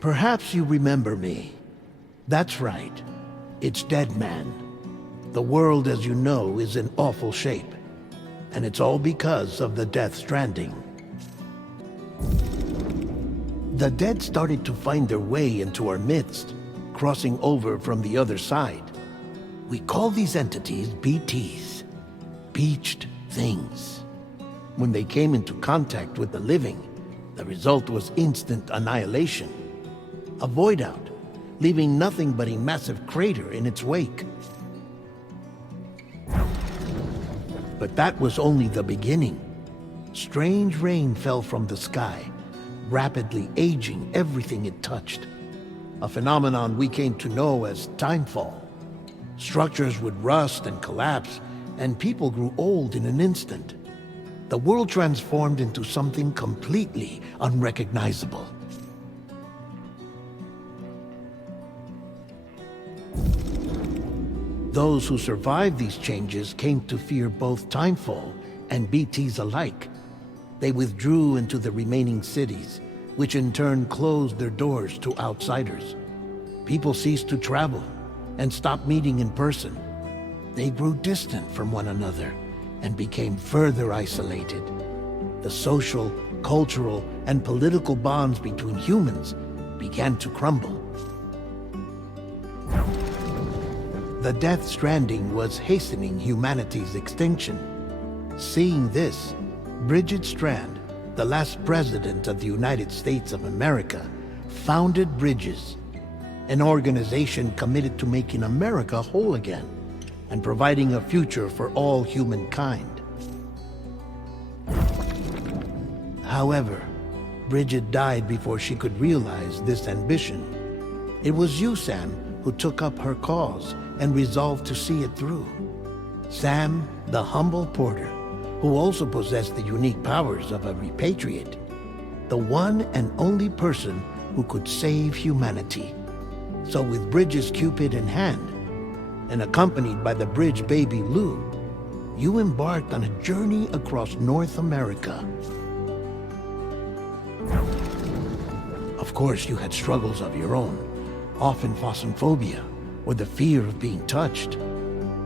Perhaps you remember me. That's right. It's Dead Man. The world, as you know, is in awful shape. And it's all because of the Death Stranding. The dead started to find their way into our midst, crossing over from the other side. We call these entities BTs, Beached Things. When they came into contact with the living, the result was instant annihilation. A void out, leaving nothing but a massive crater in its wake. But that was only the beginning. Strange rain fell from the sky, rapidly aging everything it touched. A phenomenon we came to know as timefall. Structures would rust and collapse, and people grew old in an instant. The world transformed into something completely unrecognizable. Those who survived these changes came to fear both timefall and BTs alike. They withdrew into the remaining cities, which in turn closed their doors to outsiders. People ceased to travel and stopped meeting in person. They grew distant from one another and became further isolated. The social, cultural, and political bonds between humans began to crumble. The Death Stranding was hastening humanity's extinction. Seeing this, Bridget Strand, the last president of the United States of America, founded Bridges, an organization committed to making America whole again and providing a future for all humankind. However, Bridget died before she could realize this ambition. It was you, Sam, who took up her cause and resolved to see it through. Sam, the humble porter, who also possessed the unique powers of a repatriate, the one and only person who could save humanity. So with Bridges' Cupid in hand, and accompanied by the bridge baby Lou, you embarked on a journey across North America. Of course, you had struggles of your own, often phasmophobia, or the fear of being touched.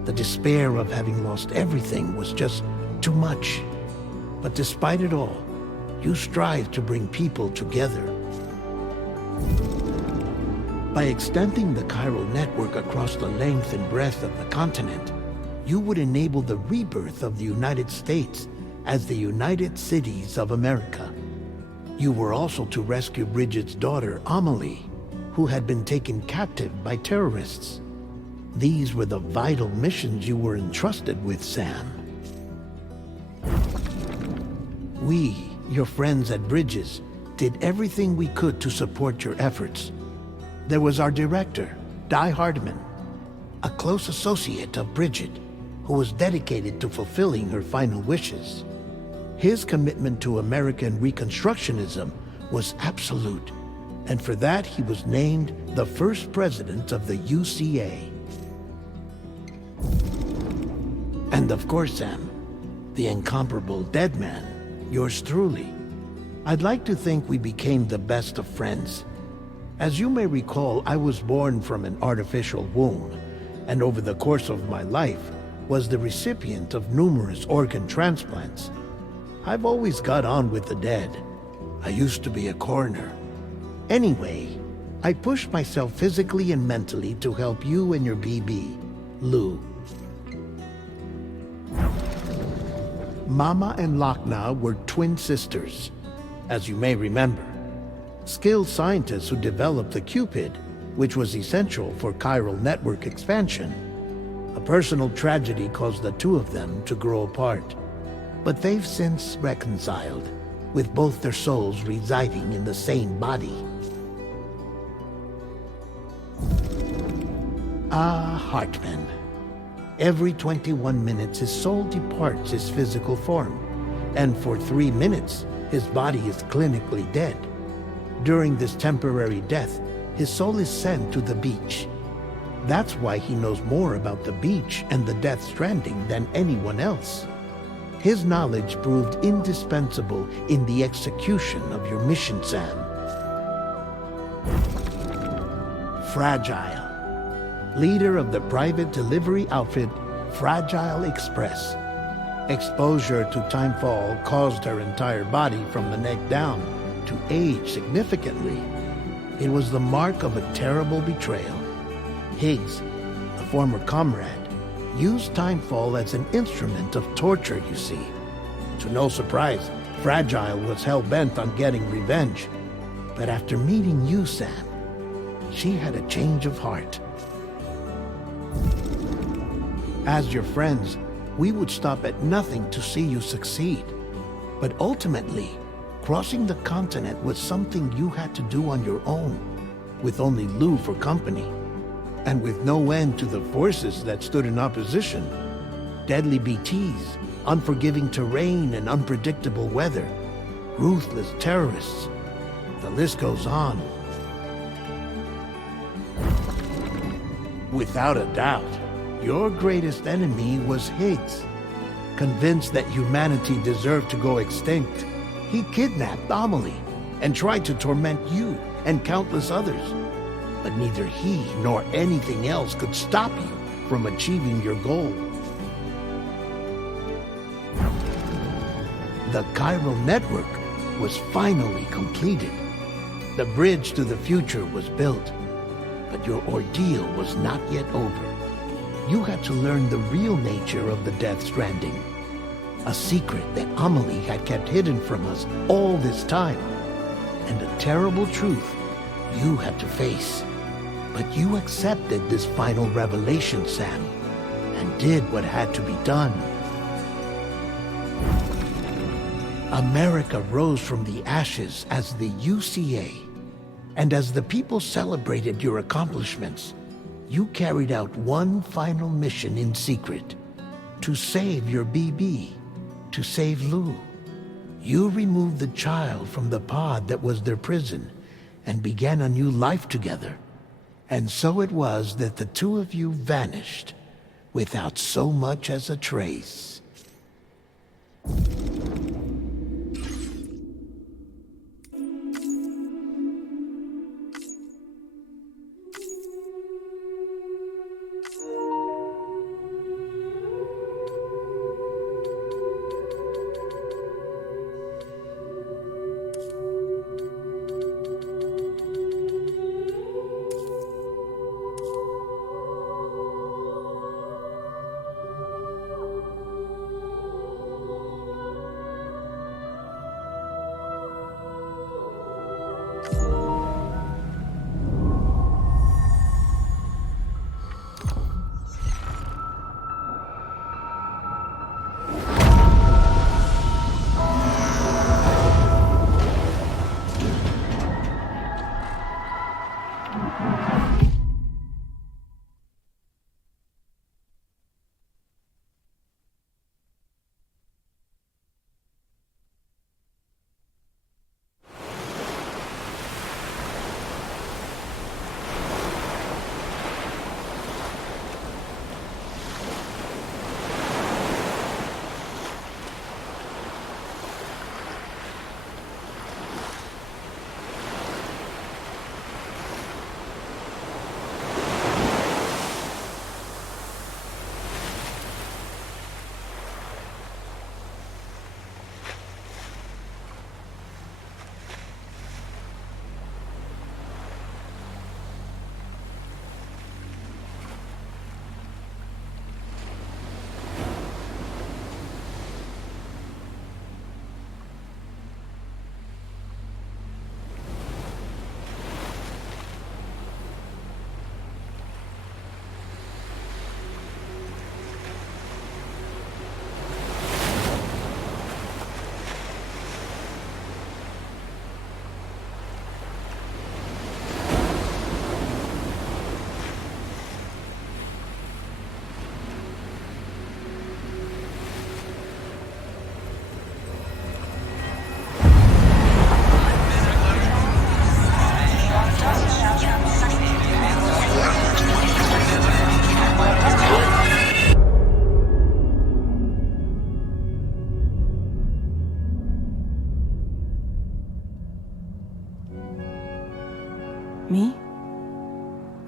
The despair of having lost everything was just too much. But despite it all, you strived to bring people together. By extending the chiral network across the length and breadth of the continent, you would enable the rebirth of the United States as the United Cities of America. You were also to rescue Bridget's daughter, Amelie, who had been taken captive by terrorists. These were the vital missions you were entrusted with, Sam. We, your friends at Bridges, did everything we could to support your efforts. There was our director, Di Hardman, a close associate of Bridget, who was dedicated to fulfilling her final wishes. His commitment to American Reconstructionism was absolute, and for that he was named the first president of the UCA. And of course, Sam, the incomparable Dead Man, yours truly. I'd like to think we became the best of friends. As you may recall, I was born from an artificial womb, and over the course of my life was the recipient of numerous organ transplants. I've always got on with the dead. I used to be a coroner. Anyway, I pushed myself physically and mentally to help you and your BB, Lou. Mama and Lakna were twin sisters, as you may remember. Skilled scientists who developed the Cupid, which was essential for chiral network expansion. A personal tragedy caused the two of them to grow apart. But they've since reconciled, with both their souls residing in the same body. Ah, Hartman. Every 21 minutes his soul departs his physical form, and for 3 minutes his body is clinically dead. During this temporary death, his soul is sent to the beach. That's why he knows more about the beach and the Death Stranding than anyone else. His knowledge proved indispensable in the execution of your mission, Sam. Fragile, leader of the private delivery outfit Fragile Express. Exposure to timefall caused her entire body from the neck down to age significantly. It was the mark of a terrible betrayal. Higgs, a former comrade, used timefall as an instrument of torture, you see. To no surprise, Fragile was hell-bent on getting revenge. But after meeting you, Sam, she had a change of heart. As your friends, we would stop at nothing to see you succeed. But ultimately, crossing the continent was something you had to do on your own, with only Lou for company, and with no end to the forces that stood in opposition. Deadly BTs, unforgiving terrain and unpredictable weather, ruthless terrorists. The list goes on. Without a doubt, your greatest enemy was Higgs. Convinced that humanity deserved to go extinct, he kidnapped Amelie and tried to torment you and countless others. But neither he nor anything else could stop you from achieving your goal. The chiral network was finally completed. The bridge to the future was built, but your ordeal was not yet over. You had to learn the real nature of the Death Stranding, a secret that Amelie had kept hidden from us all this time, and a terrible truth you had to face. But you accepted this final revelation, Sam, and did what had to be done. America rose from the ashes as the UCA, and as the people celebrated your accomplishments, you carried out one final mission in secret, to save your BB, to save Lou. You removed the child from the pod that was their prison and began a new life together. And so it was that the two of you vanished without so much as a trace.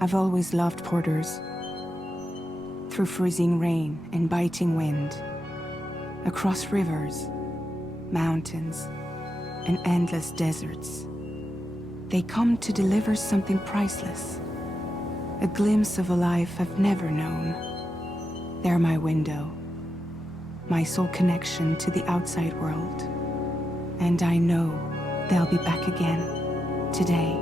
I've always loved porters. Through freezing rain and biting wind, across rivers, mountains, and endless deserts, they come to deliver something priceless, a glimpse of a life I've never known. They're my window, my sole connection to the outside world. And I know they'll be back again, today.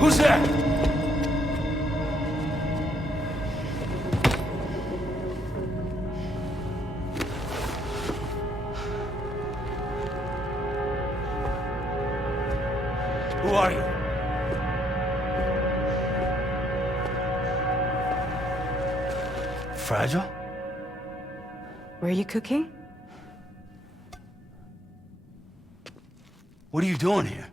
Who's there? Who are you? Fragile? Were you cooking? What are you doing here?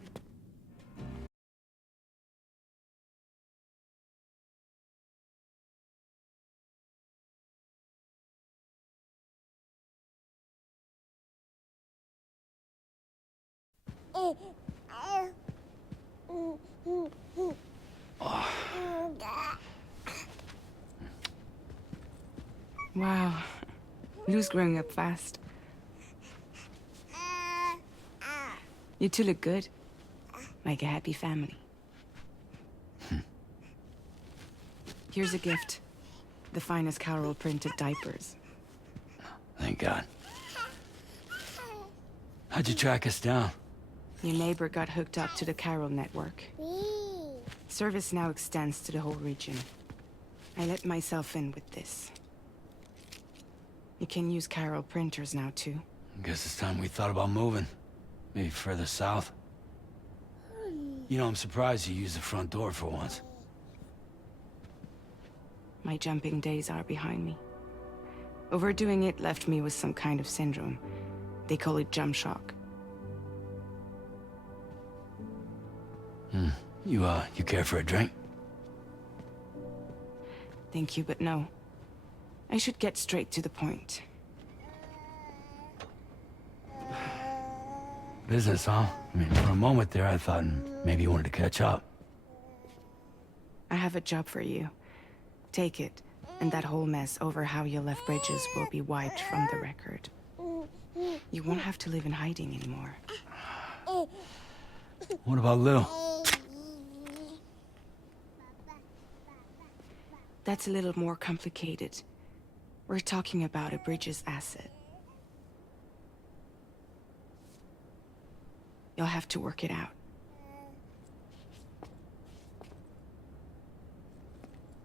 Wow. Lou's growing up fast. You two look good. Like a happy family. Here's a gift. The finest Carol printed diapers. Thank God. How'd you track us down? Your neighbor got hooked up to the Carol network. Service now extends to the whole region. I let myself in with this. You can use Carol printers now, too. Guess it's time we thought about moving. Maybe further south. You know, I'm surprised you used the front door for once. My jumping days are behind me. Overdoing it left me with some kind of syndrome. They call it jump shock. You care for a drink? Thank you, but no. I should get straight to the point. Business, huh? I mean, for a moment there, I thought maybe you wanted to catch up. I have a job for you. Take it, and that whole mess over how you left Bridges will be wiped from the record. You won't have to live in hiding anymore. What about Lil? That's a little more complicated. We're talking about a Bridges asset. You'll have to work it out.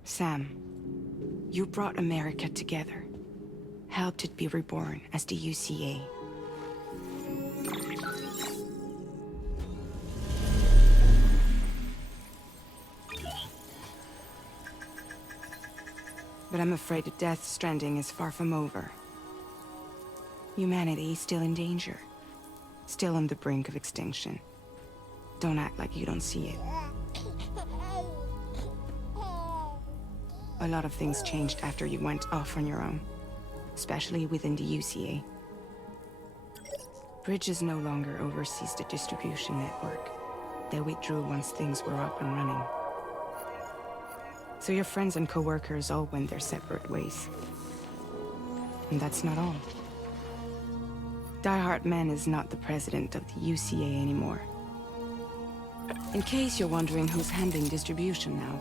Sam, you brought America together. Helped it be reborn as the UCA. But I'm afraid that Death Stranding is far from over. Humanity is still in danger. Still on the brink of extinction. Don't act like you don't see it. A lot of things changed after you went off on your own. Especially within the UCA. Bridges no longer oversees the distribution network. They withdrew once things were up and running. So your friends and co-workers all went their separate ways. And that's not all. Die Hard Man is not the president of the UCA anymore. In case you're wondering who's handling distribution now,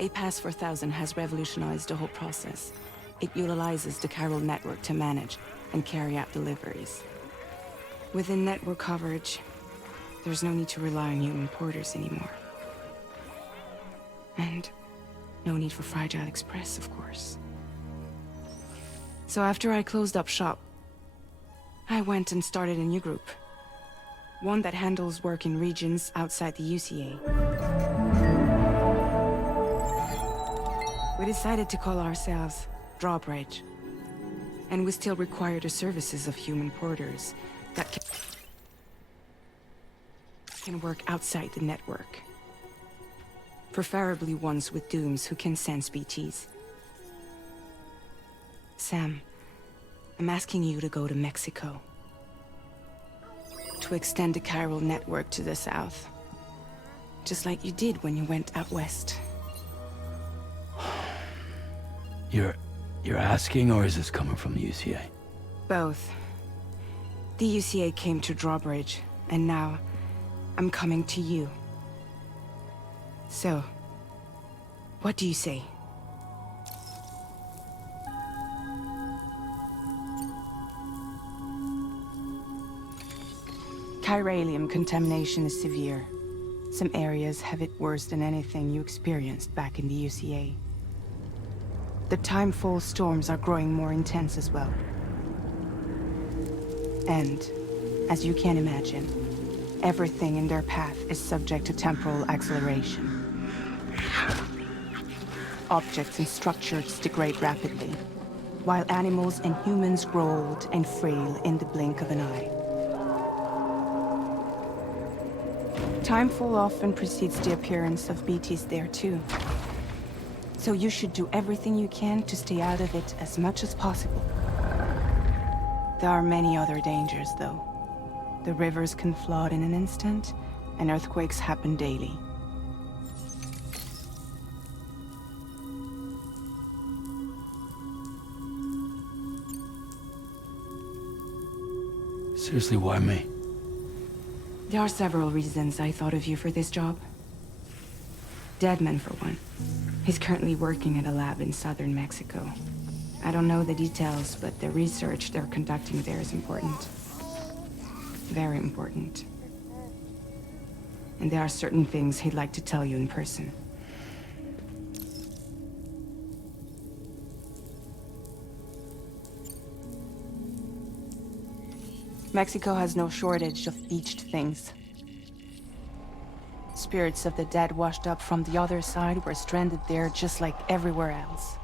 A Pass 4000 has revolutionized the whole process. It utilizes the Carol network to manage and carry out deliveries. Within network coverage, there's no need to rely on human porters anymore. And no need for Fragile Express, of course. So after I closed up shop, I went and started a new group. One that handles work in regions outside the UCA. We decided to call ourselves Drawbridge. And we still require the services of human porters that can work outside the network. Preferably ones with dooms who can sense BTs. Sam, I'm asking you to go to Mexico. To extend the chiral network to the south. Just like you did when you went out west. You're asking, or is this coming from the UCA? Both. The UCA came to Drawbridge, and now I'm coming to you. So, what do you say? Chiralium contamination is severe. Some areas have it worse than anything you experienced back in the UCA. The timefall storms are growing more intense as well. And, as you can imagine, everything in their path is subject to temporal acceleration. Objects and structures degrade rapidly, while animals and humans grow old and frail in the blink of an eye. Timefall often precedes the appearance of BTs there too. So you should do everything you can to stay out of it as much as possible. There are many other dangers, though. The rivers can flood in an instant, and earthquakes happen daily. Seriously, why me? There are several reasons I thought of you for this job. Deadman, for one. He's currently working at a lab in southern Mexico. I don't know the details, but the research they're conducting there is important. Very important. And there are certain things he'd like to tell you in person. Mexico has no shortage of beached things. Spirits of the dead washed up from the other side were stranded there just like everywhere else.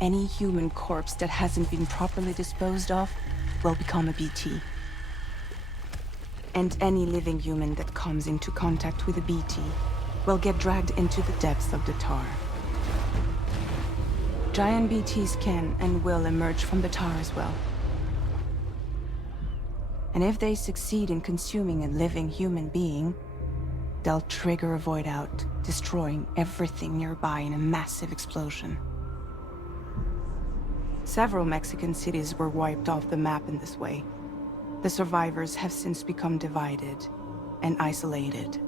Any human corpse that hasn't been properly disposed of will become a BT. And any living human that comes into contact with a BT will get dragged into the depths of the tar. Giant BTs can and will emerge from the tar as well. And if they succeed in consuming a living human being, they'll trigger a void out, destroying everything nearby in a massive explosion. Several Mexican cities were wiped off the map in this way. The survivors have since become divided and isolated.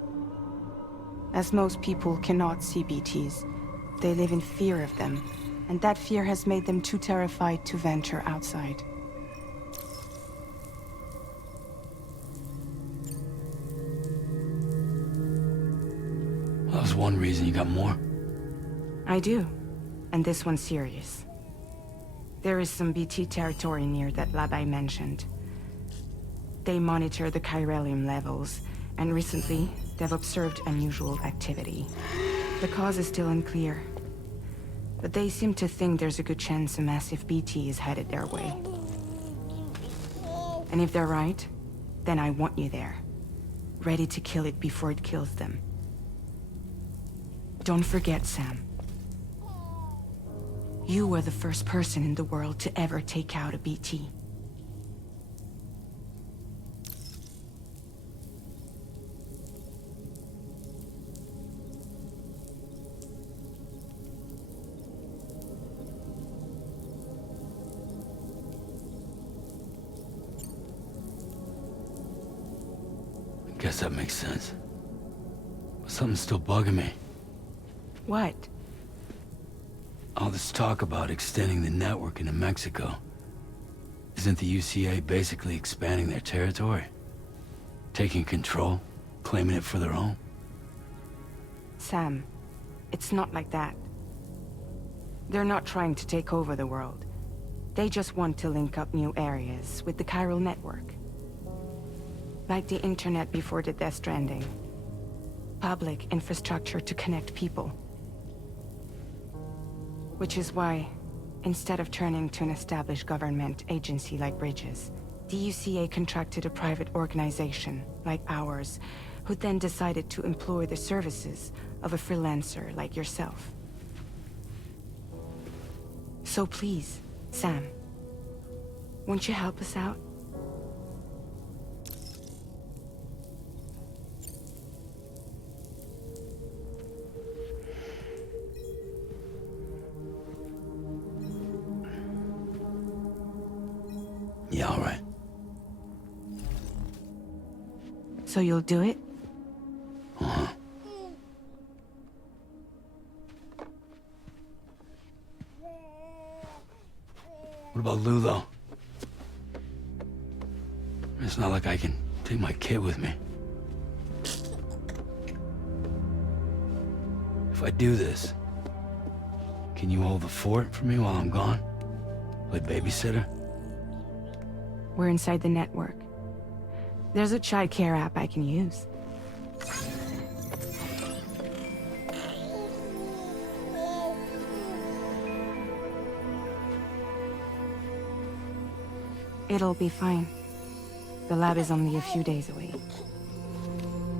As most people cannot see BTs, they live in fear of them, and that fear has made them too terrified to venture outside. That was one reason. You got more? I do, and this one's serious. There is some BT territory near that lab I mentioned. They monitor the chiralium levels, and recently, they've observed unusual activity. The cause is still unclear, but they seem to think there's a good chance a massive BT is headed their way. And if they're right, then I want you there, ready to kill it before it kills them. Don't forget, Sam. You were the first person in the world to ever take out a BT. I guess that makes sense. But something's still bugging me. What? All this talk about extending the network into Mexico. Isn't the UCA basically expanding their territory? Taking control? Claiming it for their own? Sam, it's not like that. They're not trying to take over the world. They just want to link up new areas with the chiral network. Like the internet before the Death Stranding. Public infrastructure to connect people. Which is why, instead of turning to an established government agency like Bridges, the UCA contracted a private organization, like ours, who then decided to employ the services of a freelancer like yourself. So please, Sam, won't you help us out? Yeah, all right. So you'll do it? Uh-huh. What about Lou, though? It's not like I can take my kid with me. If I do this, can you hold the fort for me while I'm gone? Play babysitter? We're inside the network. There's a child care app I can use. It'll be fine. The lab is only a few days away.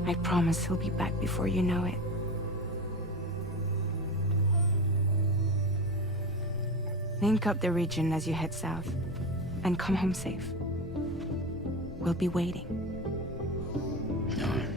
I promise he'll be back before you know it. Link up the region as you head south, and come home safe. We'll be waiting. All right.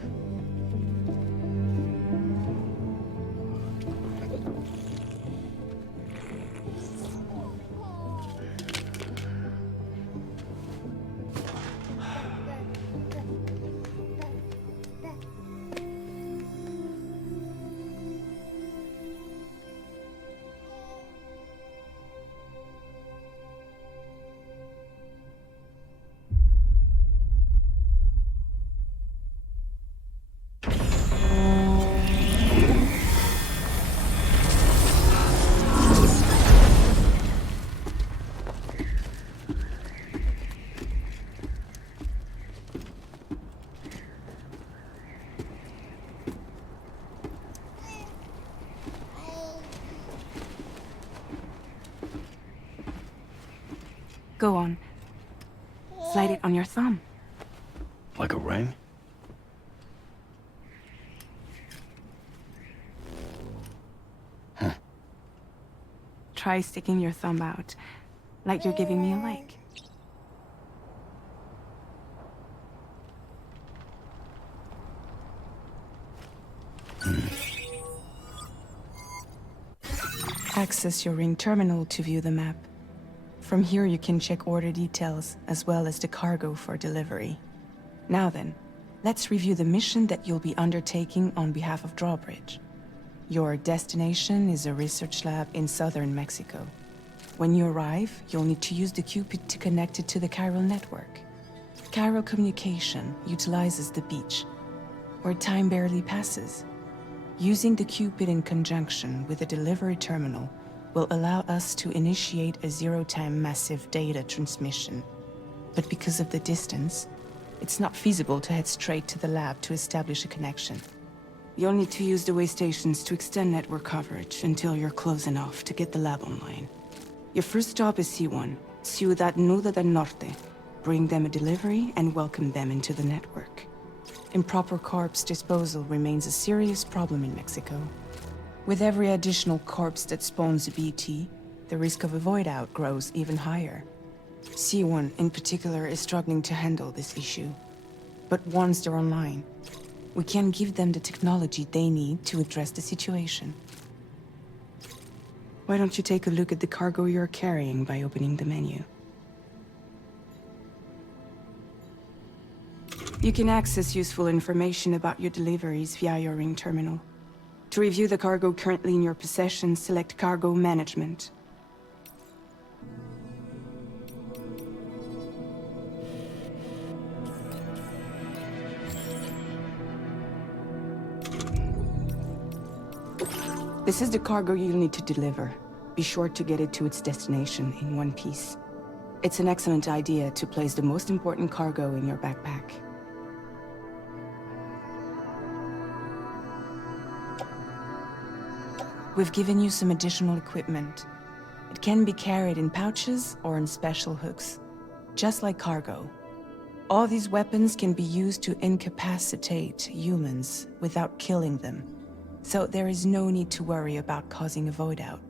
Go on. Slide it on your thumb. Like a ring? Huh. Try sticking your thumb out, like you're giving me a like. Access your ring terminal to view the map. From here you can check order details, as well as the cargo for delivery. Now then, let's review the mission that you'll be undertaking on behalf of Drawbridge. Your destination is a research lab in southern Mexico. When you arrive, you'll need to use the Cupid to connect it to the chiral network. Chiral communication utilizes the beach, where time barely passes. Using the Cupid in conjunction with a delivery terminal will allow us to initiate a zero-time massive data transmission. But because of the distance, it's not feasible to head straight to the lab to establish a connection. You'll need to use the way stations to extend network coverage until you're close enough to get the lab online. Your first stop is C1, Ciudad Nuda del Norte. Bring them a delivery and welcome them into the network. Improper corpse disposal remains a serious problem in Mexico. With every additional corpse that spawns a BT, the risk of a void out grows even higher. C1 in particular is struggling to handle this issue. But once they're online, we can give them the technology they need to address the situation. Why don't you take a look at the cargo you're carrying by opening the menu? You can access useful information about your deliveries via your ring terminal. To review the cargo currently in your possession, select Cargo Management. This is the cargo you'll need to deliver. Be sure to get it to its destination in one piece. It's an excellent idea to place the most important cargo in your backpack. We've given you some additional equipment. It can be carried in pouches or in special hooks, just like cargo. All these weapons can be used to incapacitate humans without killing them, so there is no need to worry about causing a void out.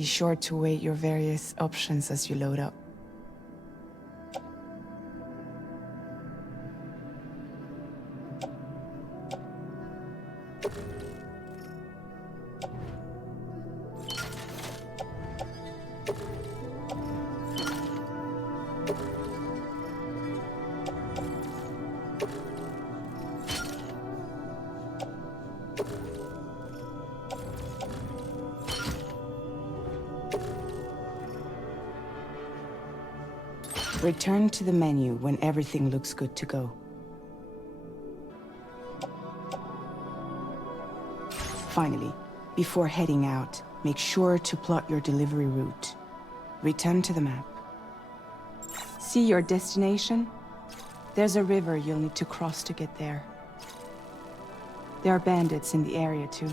Be sure to weigh your various options as you load up. Return to the menu when everything looks good to go. Finally, before heading out, make sure to plot your delivery route. Return to the map. See your destination? There's a river you'll need to cross to get there. There are bandits in the area too.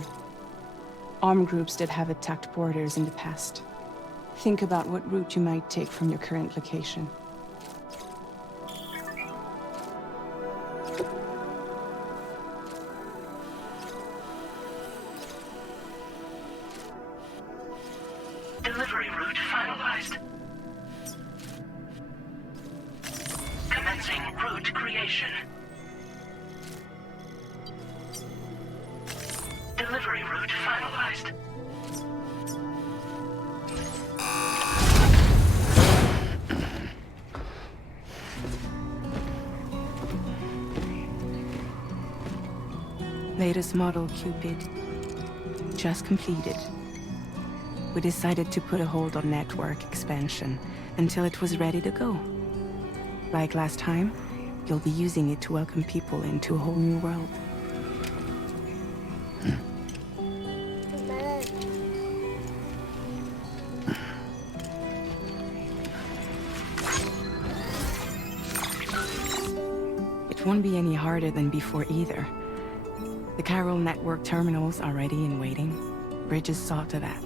Armed groups that have attacked borders in the past. Think about what route you might take from your current location. Delivery route finalized. Commencing route creation. Delivery route finalized. Latest model, Cupid. Just completed. We decided to put a hold on network expansion until it was ready to go. Like last time, you'll be using it to welcome people into a whole new world. It won't be any harder than before either. The Chiral network terminals are ready and waiting. Bridges saw to that.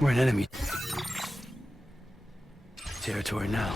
We're in enemy territory now.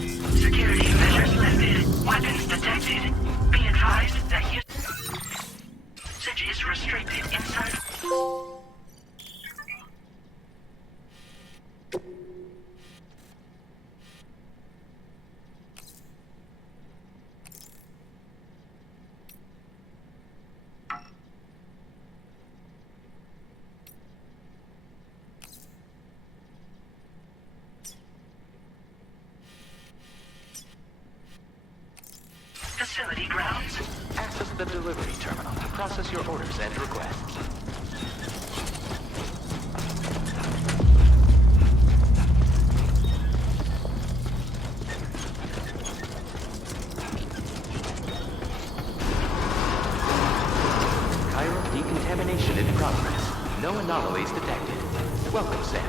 Security measures lifted. Weapons detected. Be advised that usage is restricted inside. Facility grounds. Access the delivery terminal to process your orders and requests. Chiral decontamination in progress. No anomalies detected. Welcome, Sam.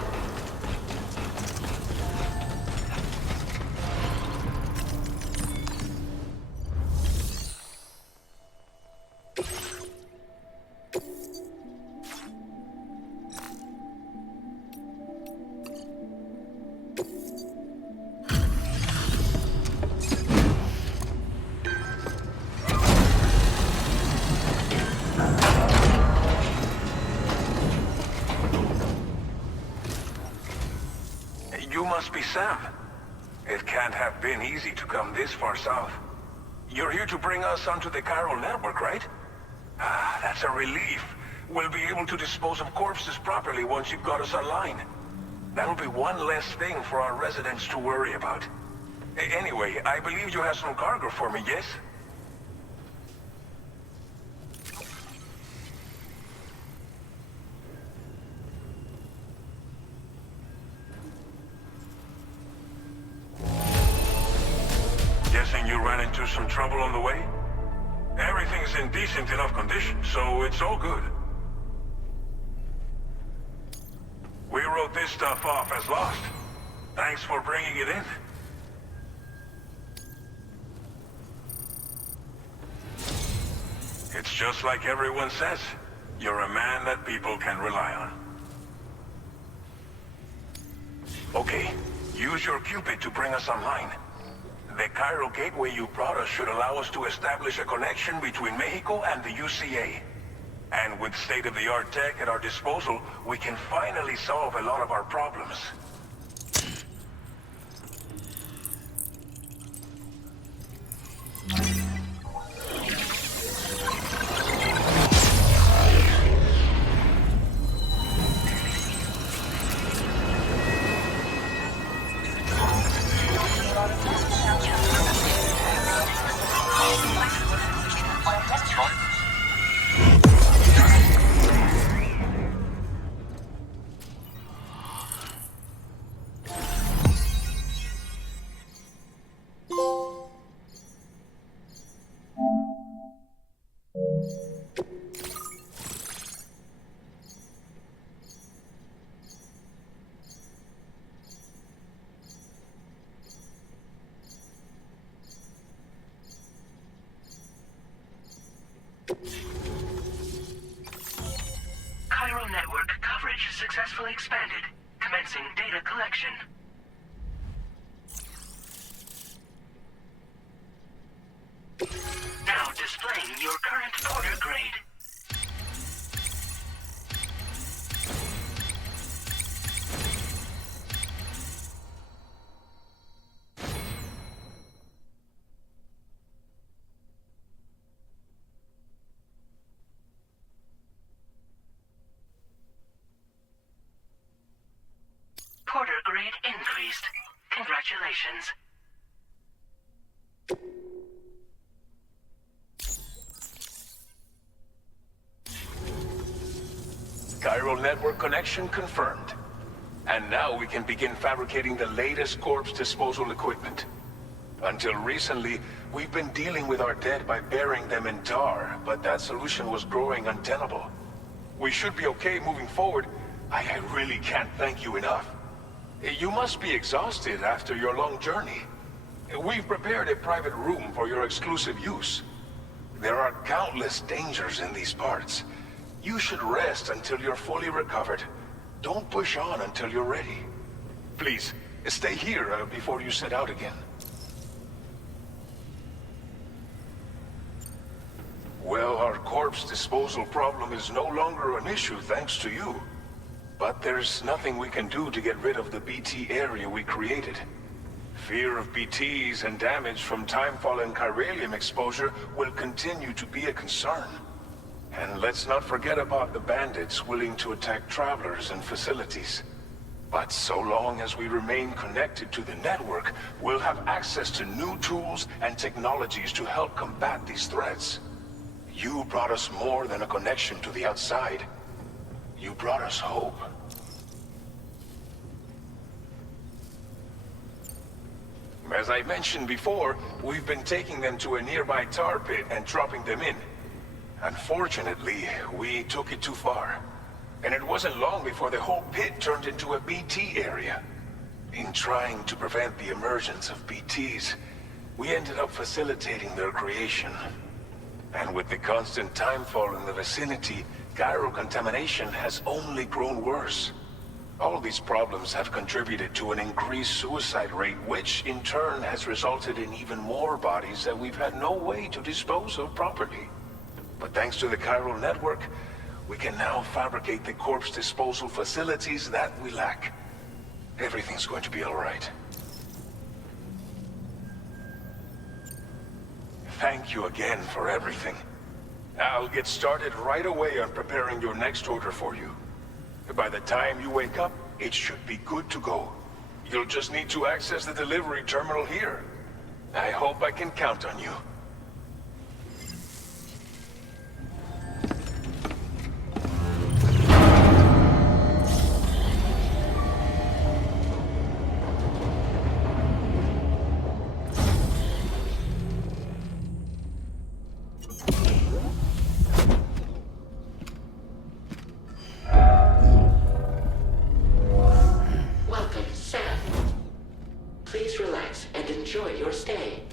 You must be Sam. It can't have been easy to come this far south. You're here to bring us onto the chiral network, right? Ah, that's a relief. We'll be able to dispose of corpses properly once you've got us online. That'll be one less thing for our residents to worry about. Anyway, I believe you have some cargo for me, yes? Guessing you ran into some trouble on the way? Everything's in decent enough condition, so it's all good. We wrote this stuff off as lost. Thanks for bringing it in. It's just like everyone says. You're a man that people can rely on. Okay, use your Cupid to bring us online. The chiral gateway you brought us should allow us to establish a connection between Mexico and the UCA. And with state-of-the-art tech at our disposal, we can finally solve a lot of our problems. Chiral network coverage successfully expanded. Commencing data collection. Now displaying your current order grade. Porter grade increased. Congratulations. Chiral network connection confirmed. And now we can begin fabricating the latest corpse disposal equipment. Until recently, we've been dealing with our dead by burying them in tar, but that solution was growing untenable. We should be okay moving forward. I really can't thank you enough. You must be exhausted after your long journey. We've prepared a private room for your exclusive use. There are countless dangers in these parts. You should rest until you're fully recovered. Don't push on until you're ready. Please, stay here before you set out again. corpse disposal problem is no longer an issue thanks to you. But there's nothing we can do to get rid of the BT area we created. Fear of BTs and damage from timefall and chiralium exposure will continue to be a concern. And let's not forget about the bandits willing to attack travelers and facilities. But so long as we remain connected to the network, we'll have access to new tools and technologies to help combat these threats. You brought us more than a connection to the outside. You brought us hope. As I mentioned before, we've been taking them to a nearby tar pit and dropping them in. Unfortunately, we took it too far. And it wasn't long before the whole pit turned into a BT area. In trying to prevent the emergence of BTs, we ended up facilitating their creation. And with the constant timefall in the vicinity, gyro contamination has only grown worse. All these problems have contributed to an increased suicide rate, which in turn has resulted in even more bodies that we've had no way to dispose of properly. But thanks to the chiral network, we can now fabricate the corpse disposal facilities that we lack. Everything's going to be all right. Thank you again for everything. I'll get started right away on preparing your next order for you. By the time you wake up, it should be good to go. You'll just need to access the delivery terminal here. I hope I can count on you. Welcome, Sam. Please relax and enjoy your stay.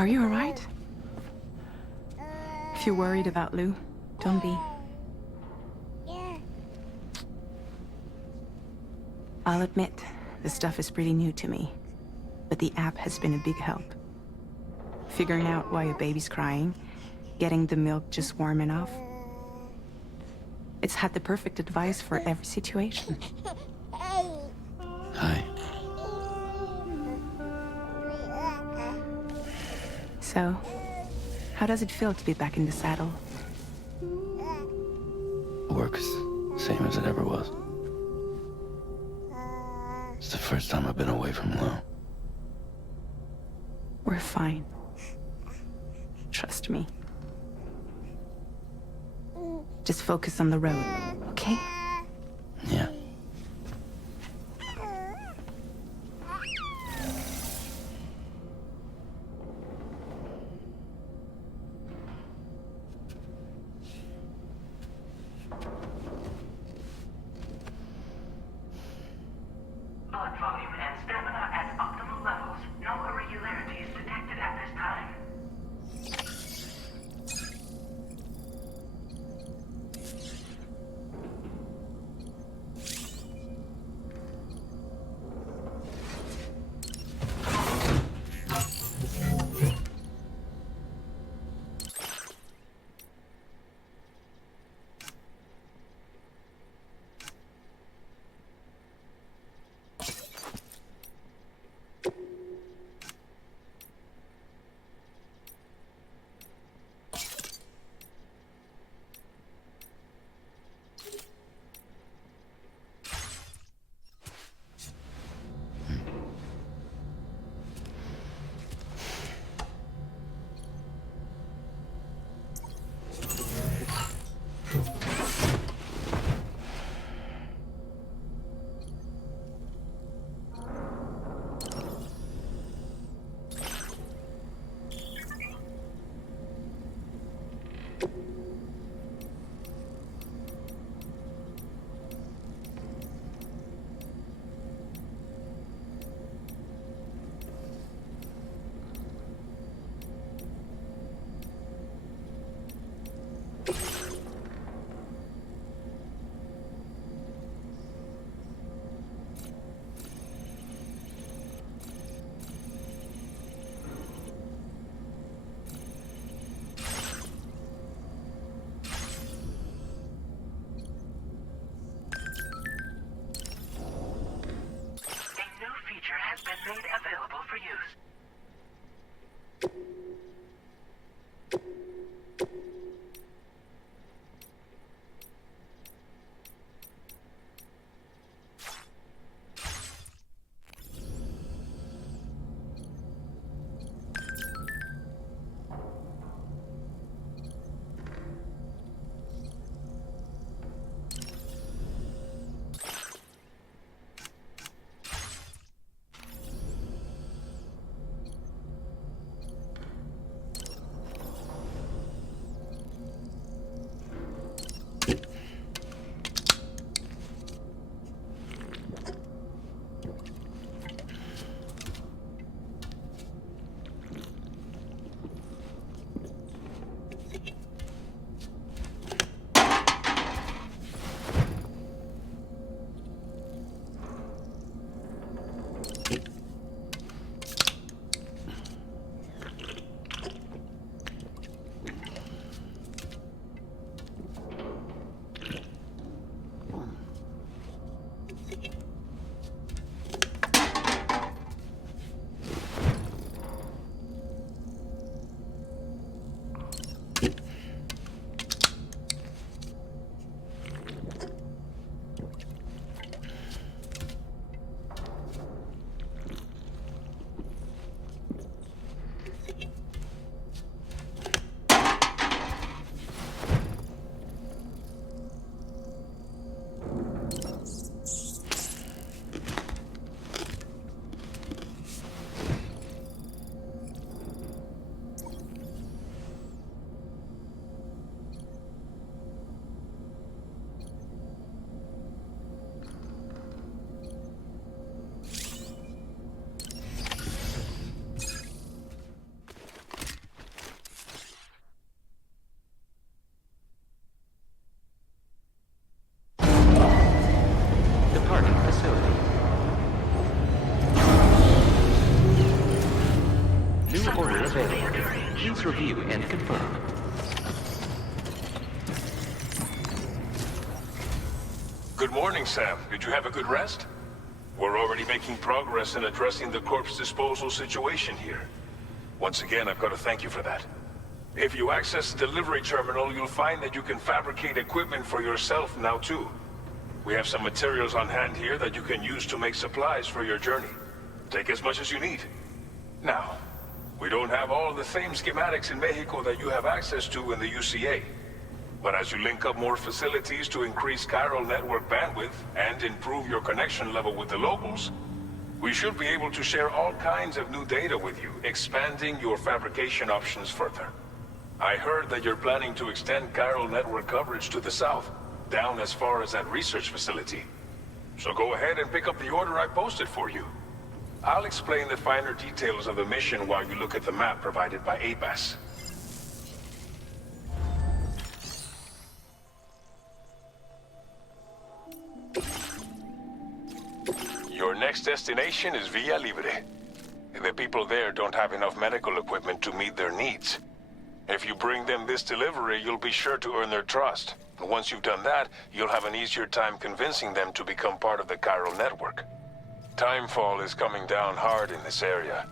Are you alright? If you're worried about Lou, don't be. I'll admit, this stuff is pretty new to me, but the app has been a big help. Figuring out why a baby's crying, getting the milk just warm enough. It's had the perfect advice for every situation. Hi. So, how does it feel to be back in the saddle? Work's same as it ever was. It's the first time I've been away from Lou. We're fine. Trust me. Just focus on the road, okay? Yeah. Blood volume and stamina at optimal levels. No irregularities detected at this time. Let's review and confirm. Good morning, Sam. Did you have a good rest? We're already making progress in addressing the corpse disposal situation here. Once again, I've got to thank you for that. If you access the delivery terminal, you'll find that you can fabricate equipment for yourself now too. We have some materials on hand here that you can use to make supplies for your journey. Take as much as you need. Now, we don't have all the same schematics in Mexico that you have access to in the UCA. But as you link up more facilities to increase chiral network bandwidth and improve your connection level with the locals, we should be able to share all kinds of new data with you, expanding your fabrication options further. I heard that you're planning to extend chiral network coverage to the south, down as far as that research facility. So go ahead and pick up the order I posted for you. I'll explain the finer details of the mission while you look at the map provided by ABAS. Your next destination is Villa Libre. The people there don't have enough medical equipment to meet their needs. If you bring them this delivery, you'll be sure to earn their trust. Once you've done that, you'll have an easier time convincing them to become part of the chiral network. Timefall is coming down hard in this area.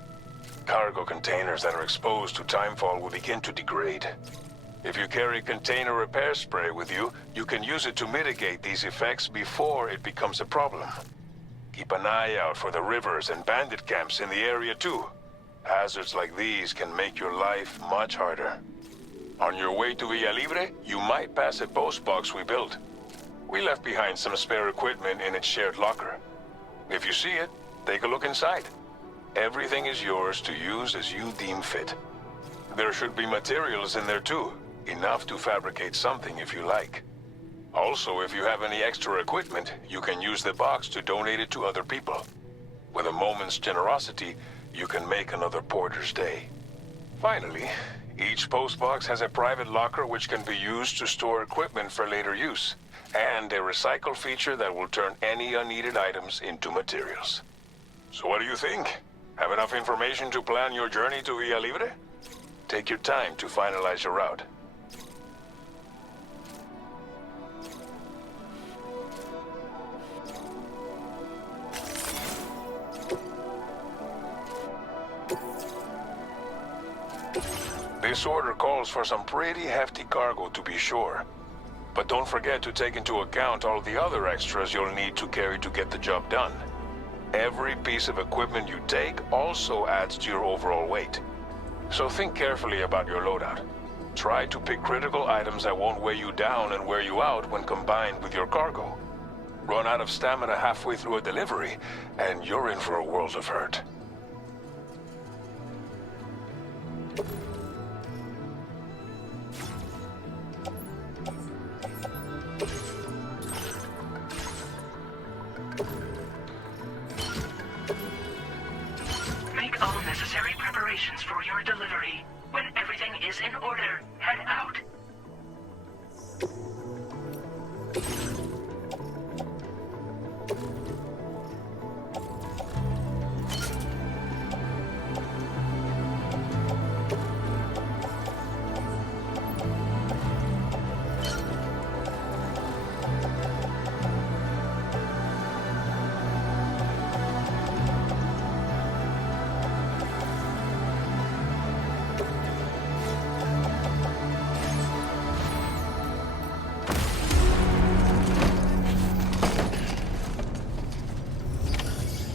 Cargo containers that are exposed to timefall will begin to degrade. If you carry container repair spray with you, you can use it to mitigate these effects before it becomes a problem. Keep an eye out for the rivers and bandit camps in the area too. Hazards like these can make your life much harder. On your way to Villa Libre, you might pass a post box we built. We left behind some spare equipment in its shared locker. If you see it, take a look inside. Everything is yours to use as you deem fit. There should be materials in there too, enough to fabricate something if you like. Also, if you have any extra equipment, you can use the box to donate it to other people. With a moment's generosity, you can make another porter's day. Finally, each postbox has a private locker which can be used to store equipment for later use, and a recycle feature that will turn any unneeded items into materials. So what do you think? Have enough information to plan your journey to Villa Libre? Take your time to finalize your route. This order calls for some pretty hefty cargo to be sure. But don't forget to take into account all the other extras you'll need to carry to get the job done. Every piece of equipment you take also adds to your overall weight. So think carefully about your loadout. Try to pick critical items that won't weigh you down and wear you out when combined with your cargo. Run out of stamina halfway through a delivery, and you're in for a world of hurt. Make all necessary preparations for your delivery. When everything is in order, head out.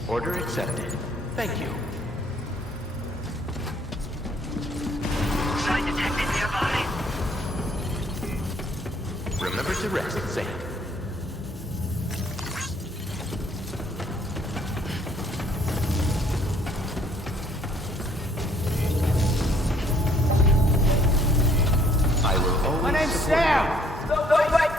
Order accepted. Thank you. Site detected nearby. Remember to rest, Sam. I will always. My name's support you. Sam! Don't fight!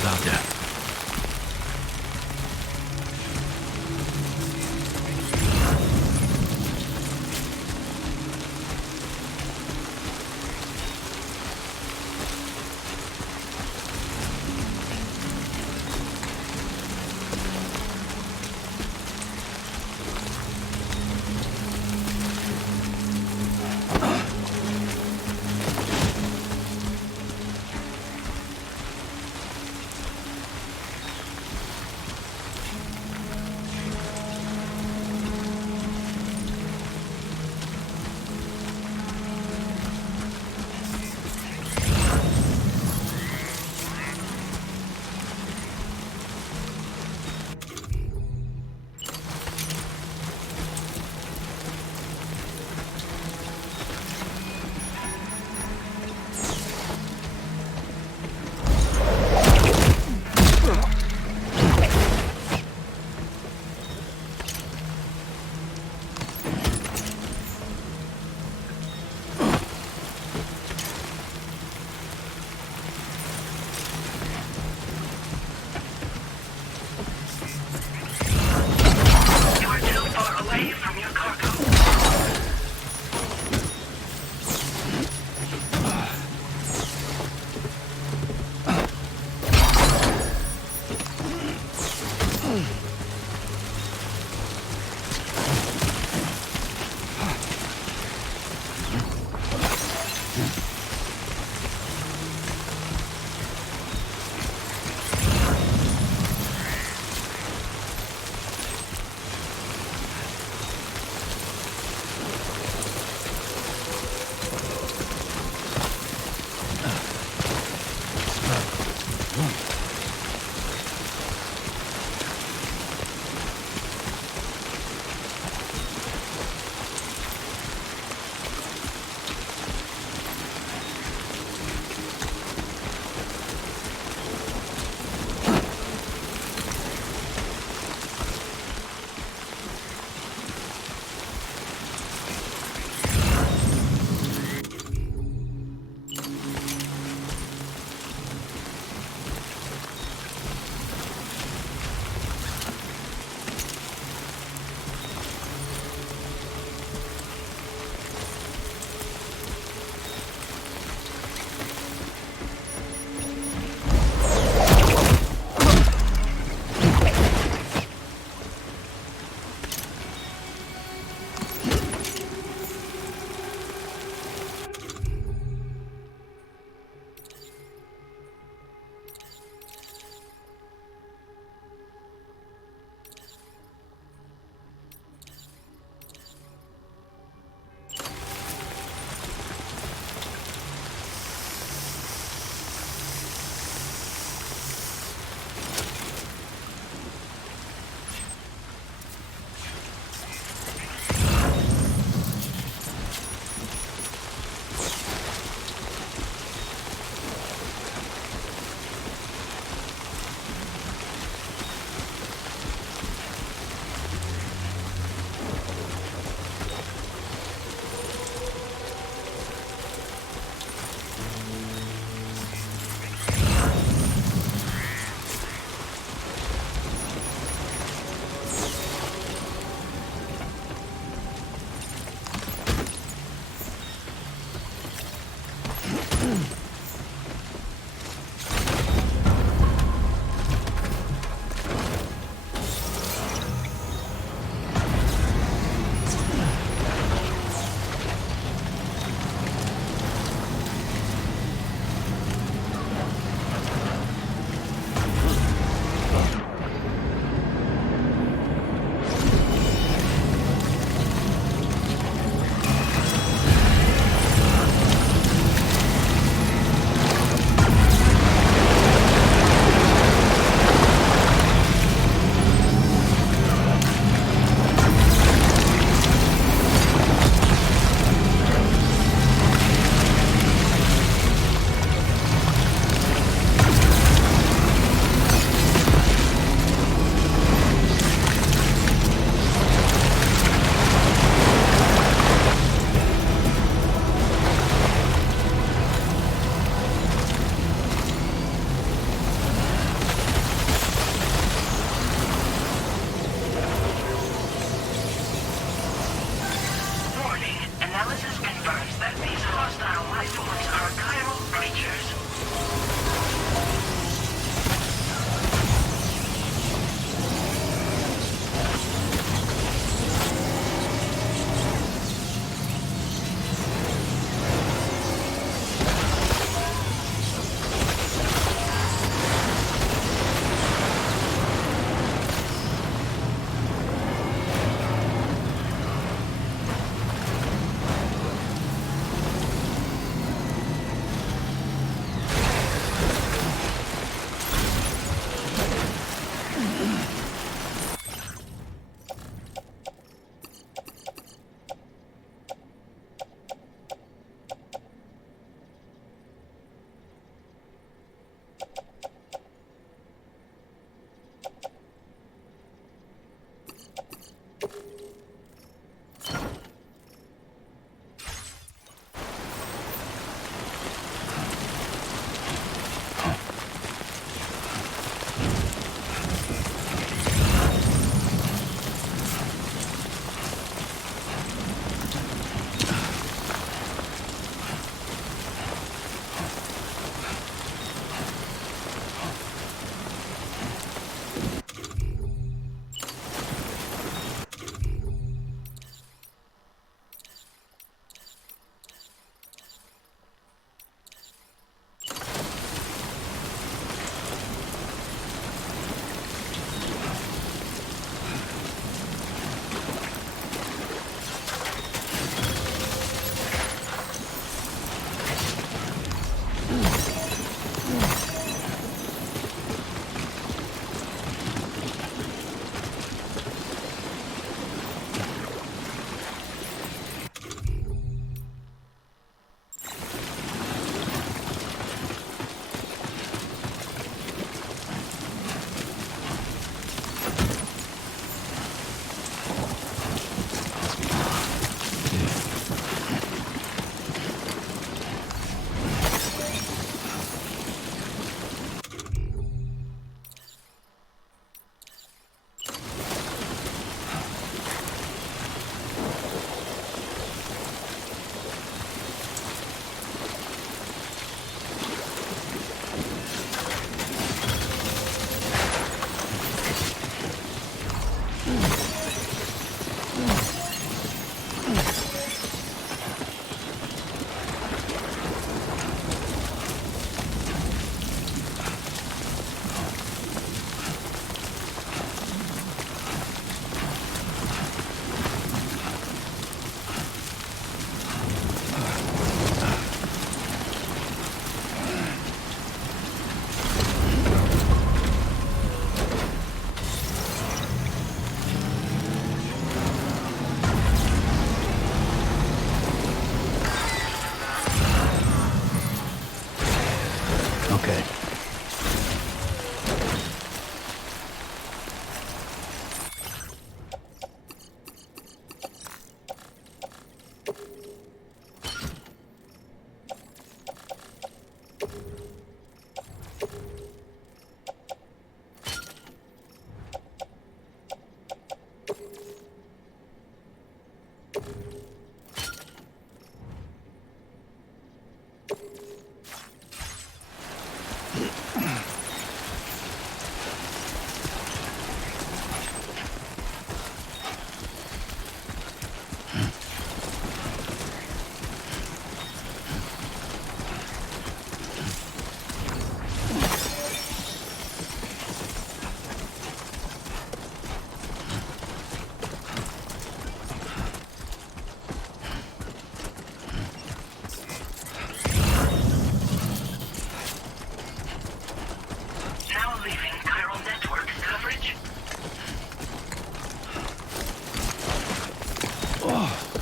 move out there.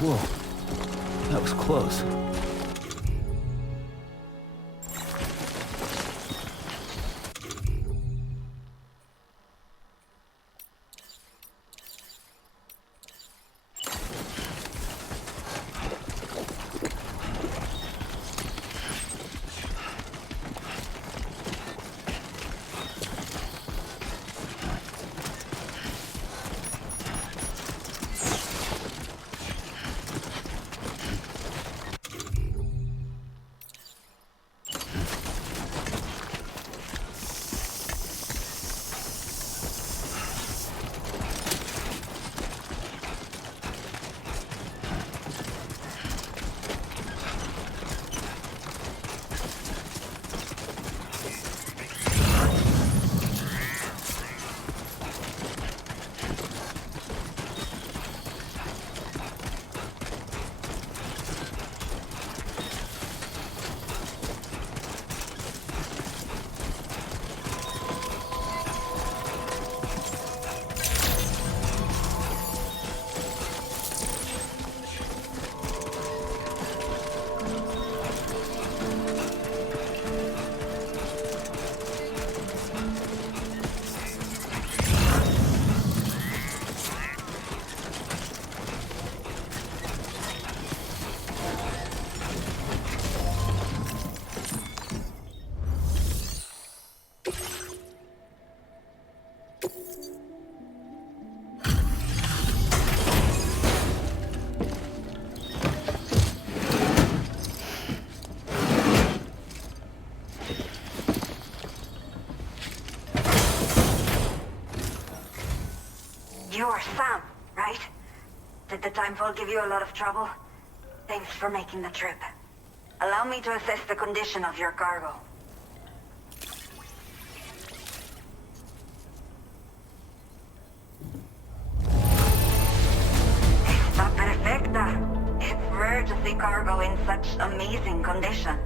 Whoa. That was close. You're Sam, right? Did the timefall give you a lot of trouble? Thanks for making the trip. Allow me to assess the condition of your cargo. Está perfecta. It's rare to see cargo in such amazing condition.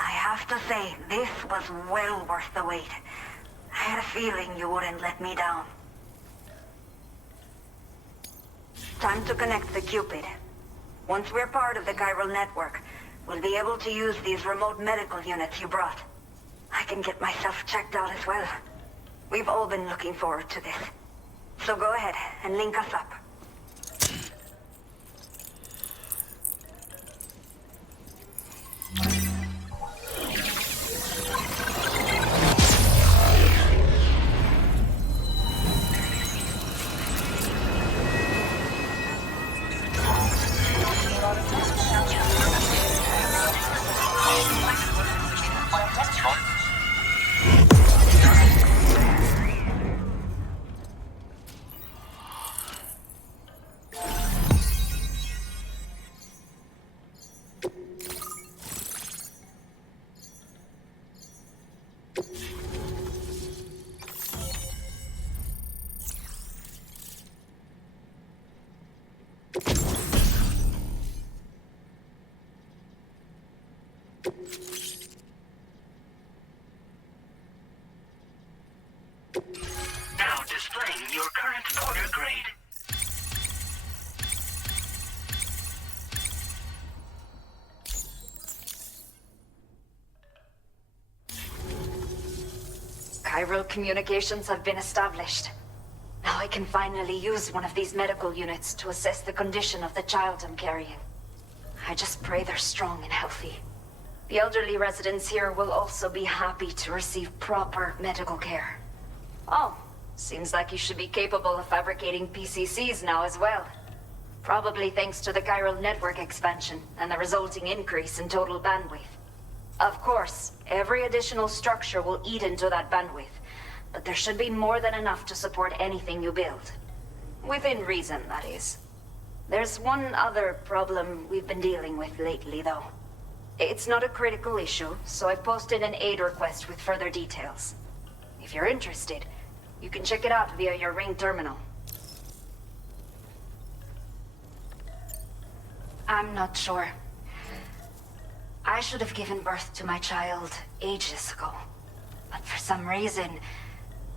I have to say, this was well worth the wait. I had a feeling you wouldn't let me down. Time to connect the Cupid. Once we're part of the chiral network, we'll be able to use these remote medical units you brought. I can get myself checked out as well. We've all been looking forward to this. So go ahead and link us up. Now displaying your current order grade. Chiral communications have been established. Now I can finally use one of these medical units to assess the condition of the child I'm carrying. I just pray they're strong and healthy. The elderly residents here will also be happy to receive proper medical care. Oh, seems like you should be capable of fabricating PCCs now as well. Probably thanks to the chiral network expansion and the resulting increase in total bandwidth. Of course, every additional structure will eat into that bandwidth, but there should be more than enough to support anything you build. Within reason, that is. There's one other problem we've been dealing with lately, though. It's not a critical issue, so I've posted an aid request with further details. If you're interested, you can check it out via your Ring terminal. I'm not sure. I should have given birth to my child ages ago. But for some reason,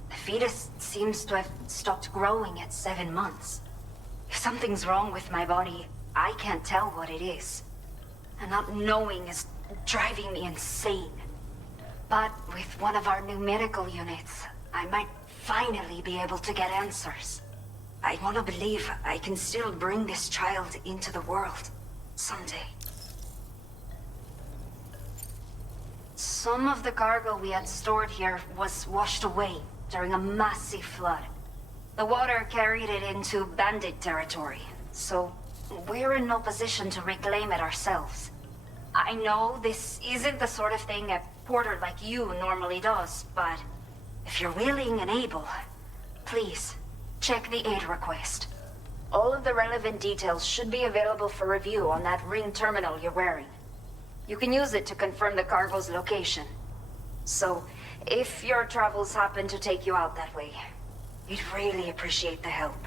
the fetus seems to have stopped growing at 7 months. If something's wrong with my body, I can't tell what it is. And not knowing is driving me insane. But with one of our new medical units, I might finally be able to get answers. I want to believe I can still bring this child into the world someday. Some of the cargo we had stored here was washed away during a massive flood. The water carried it into bandit territory, so we're in no position to reclaim it ourselves. I know this isn't the sort of thing a porter like you normally does, but if you're willing and able, please, check the aid request. All of the relevant details should be available for review on that ring terminal you're wearing. You can use it to confirm the cargo's location. So, if your travels happen to take you out that way, we'd really appreciate the help.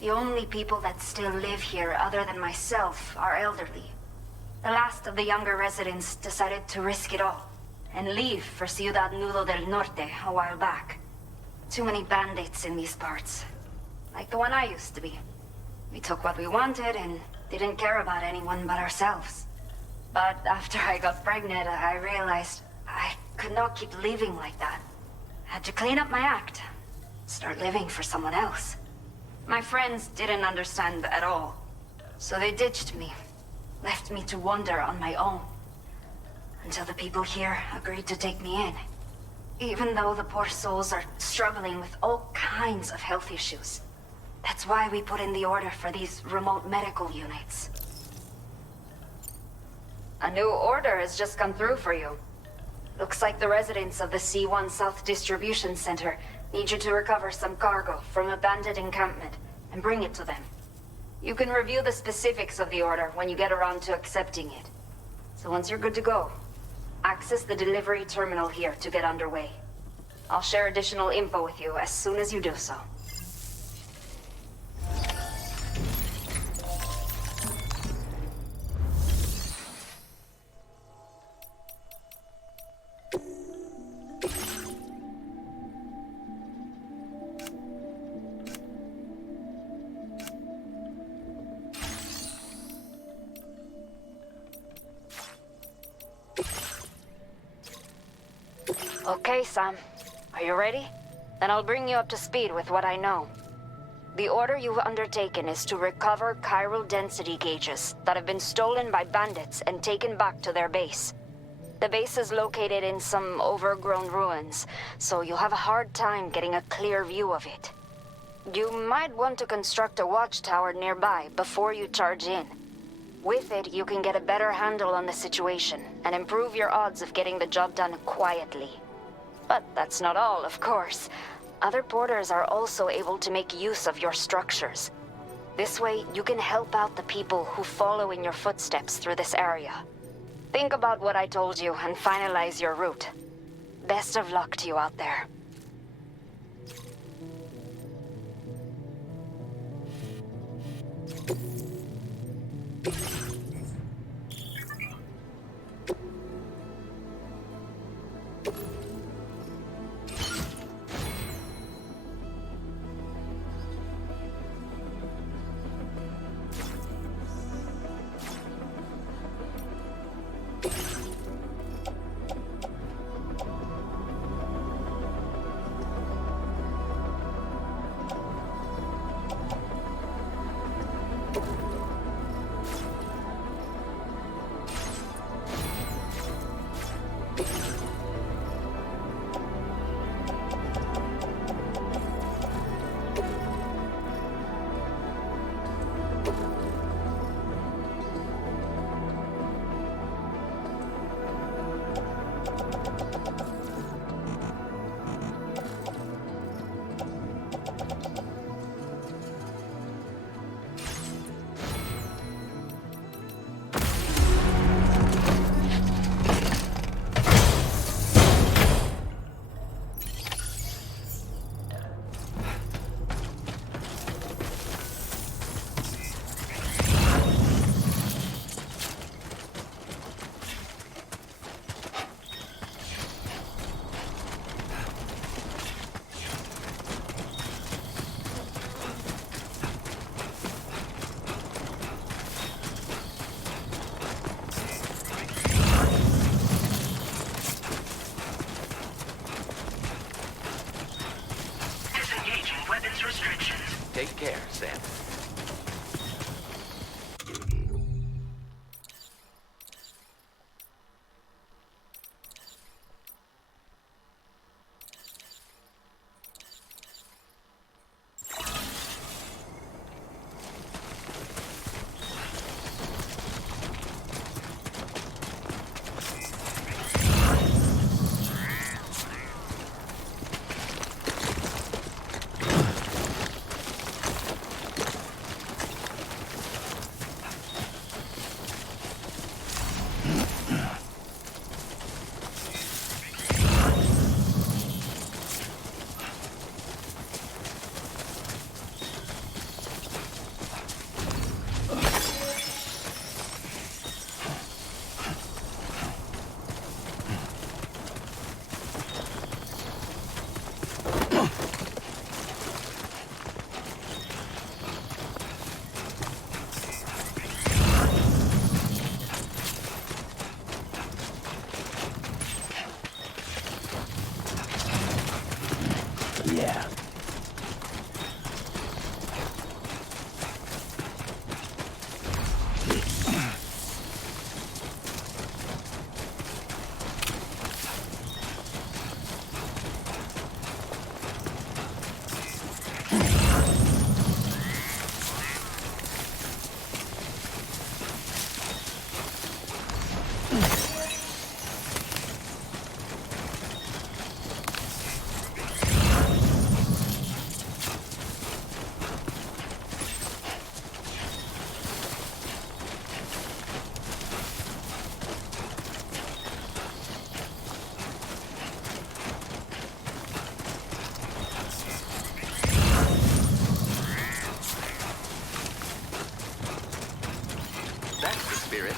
The only people that still live here other than myself are elderly. The last of the younger residents decided to risk it all and leave for Ciudad Nudo del Norte a while back. Too many bandits in these parts. Like the one I used to be. We took what we wanted and didn't care about anyone but ourselves. But after I got pregnant, I realized I could not keep living like that. Had to clean up my act. Start living for someone else. My friends didn't understand at all. So they ditched me. Left me to wander on my own. Until the people here agreed to take me in. Even though the poor souls are struggling with all kinds of health issues. That's why we put in the order for these remote medical units. A new order has just come through for you. Looks like the residents of the C1 South Distribution Center need you to recover some cargo from a bandit encampment and bring it to them. You can review the specifics of the order when you get around to accepting it. So once you're good to go, access the delivery terminal here to get underway. I'll share additional info with you as soon as you do so. Okay, Sam. Are you ready? Then I'll bring you up to speed with what I know. The order you've undertaken is to recover chiral density gauges that have been stolen by bandits and taken back to their base. The base is located in some overgrown ruins, so you'll have a hard time getting a clear view of it. You might want to construct a watchtower nearby before you charge in. With it, you can get a better handle on the situation and improve your odds of getting the job done quietly. But that's not all, of course. Other porters are also able to make use of your structures. This way, you can help out the people who follow in your footsteps through this area. Think about what I told you and finalize your route. Best of luck to you out there. care, Sam. Yeah. That's the spirit.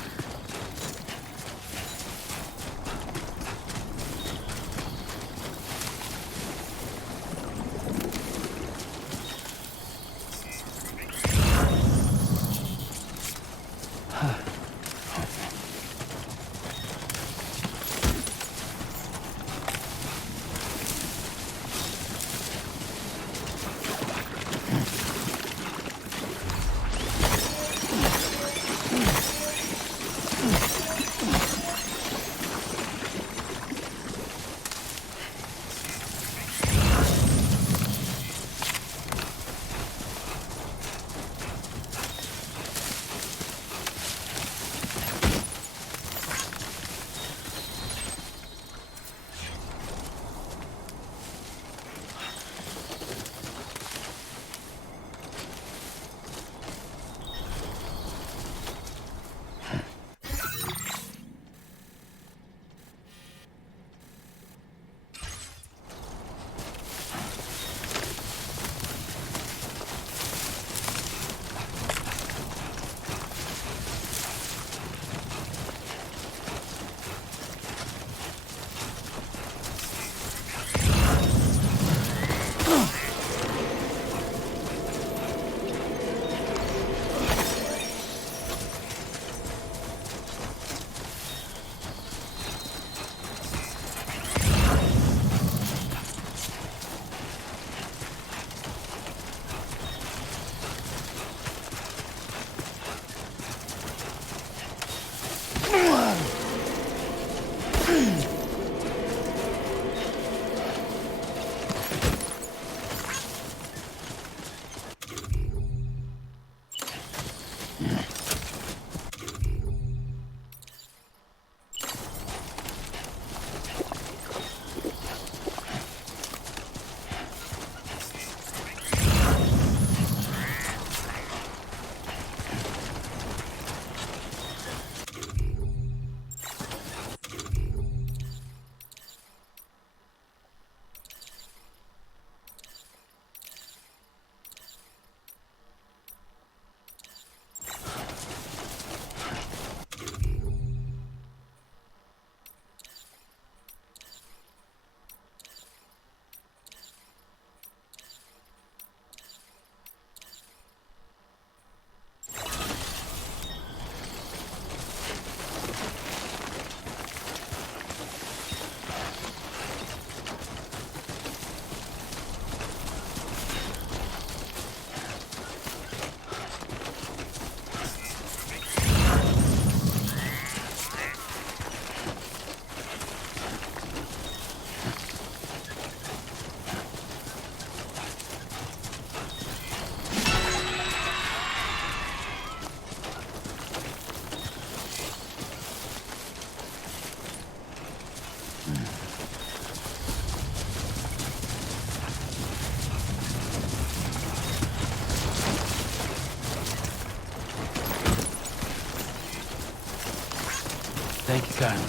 Thank you kindly.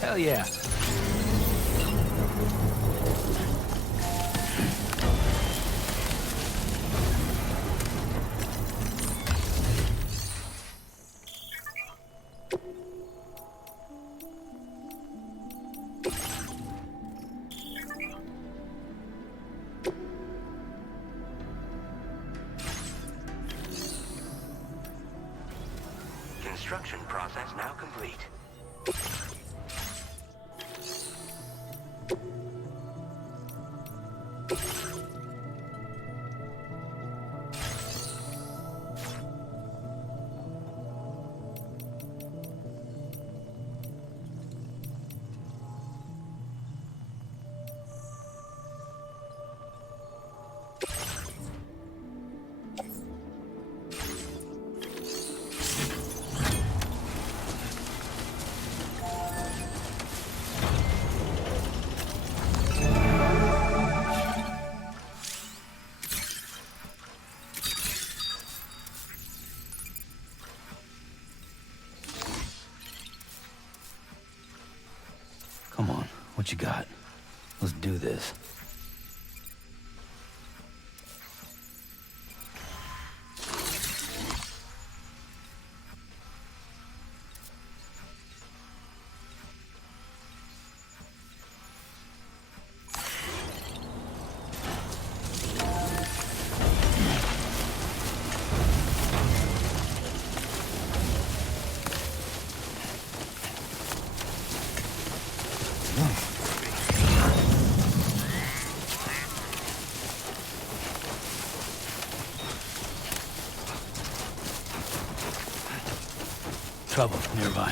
Hell yeah. Construction process now complete. Come on, what you got? Let's do this. Trouble nearby.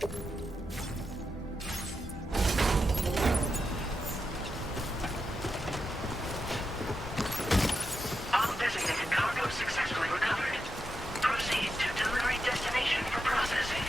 All designated cargo successfully recovered. Proceed to delivery destination for processing.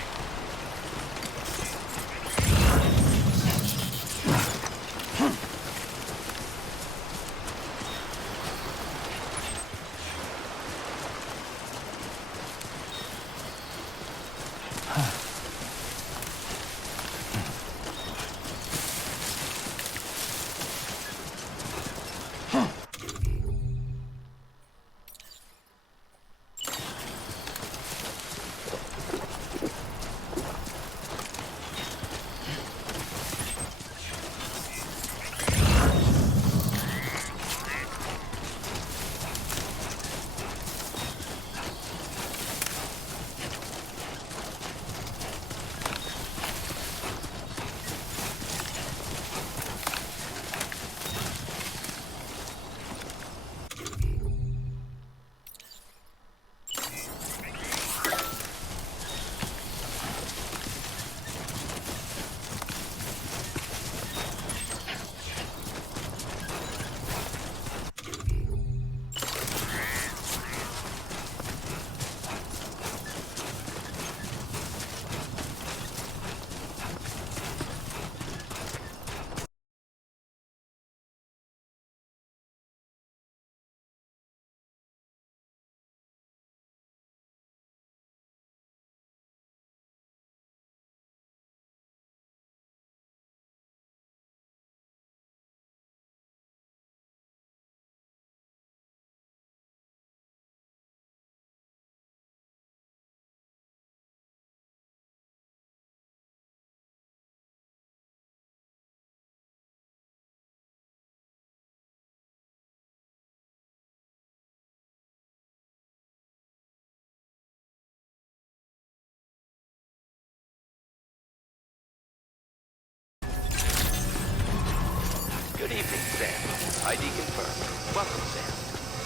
Good evening, Sam. ID confirmed. Welcome, Sam.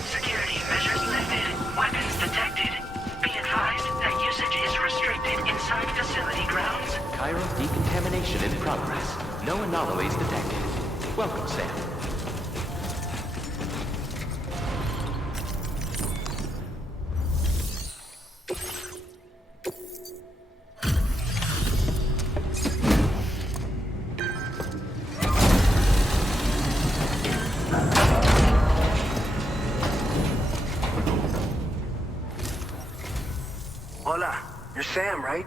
Security measures lifted. Weapons detected. Be advised that usage is restricted inside facility grounds. Chiral decontamination in progress. No anomalies detected. Welcome, Sam. Hola, you're Sam, right?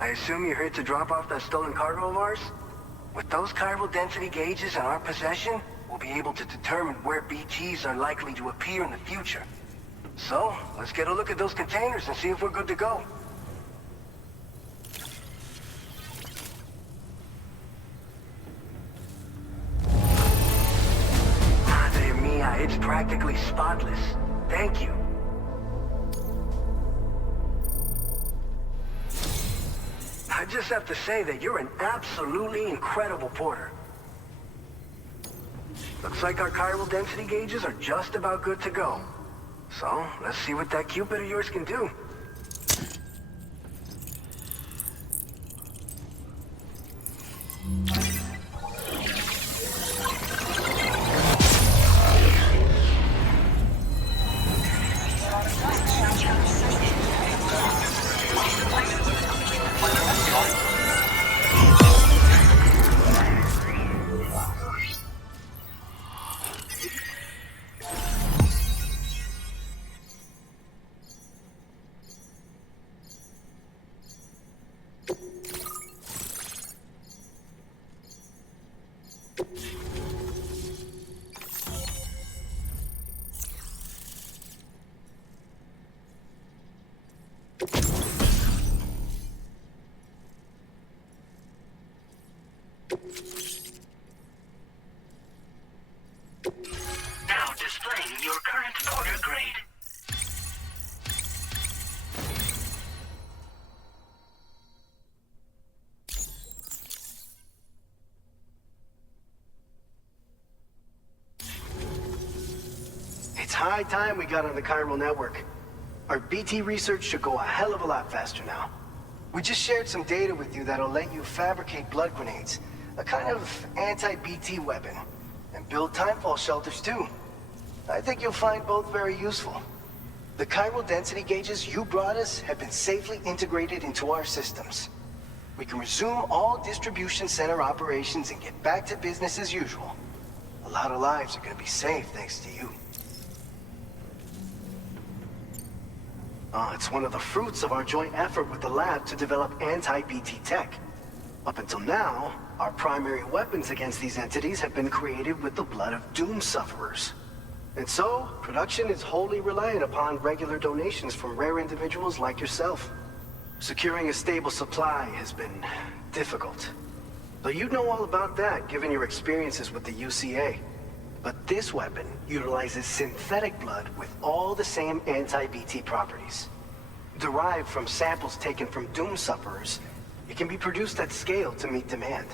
I assume you're here to drop off that stolen cargo of ours? With those chiral density gauges in our possession, we'll be able to determine where BGs are likely to appear in the future. So, let's get a look at those containers and see if we're good to go. Madre mia, it's practically spotless. Thank you. I just have to say that you're an absolutely incredible porter. Looks like our chiral density gauges are just about good to go. So, let's see what that Cupid of yours can do. Now displaying your current porter grade. It's high time we got on the chiral network. Our BT research should go a hell of a lot faster now. We just shared some data with you that'll let you fabricate blood grenades, a kind of anti-BT weapon, and build timefall shelters too. I think you'll find both very useful. The chiral density gauges you brought us have been safely integrated into our systems. We can resume all distribution center operations and get back to business as usual. A lot of lives are gonna be saved thanks to you. It's one of the fruits of our joint effort with the lab to develop anti-BT tech. Up until now, our primary weapons against these entities have been created with the blood of doom sufferers. And so, production is wholly reliant upon regular donations from rare individuals like yourself. Securing a stable supply has been difficult. Though you'd know all about that, given your experiences with the UCA. But this weapon utilizes synthetic blood with all the same anti-BT properties. Derived from samples taken from doom sufferers, it can be produced at scale to meet demand.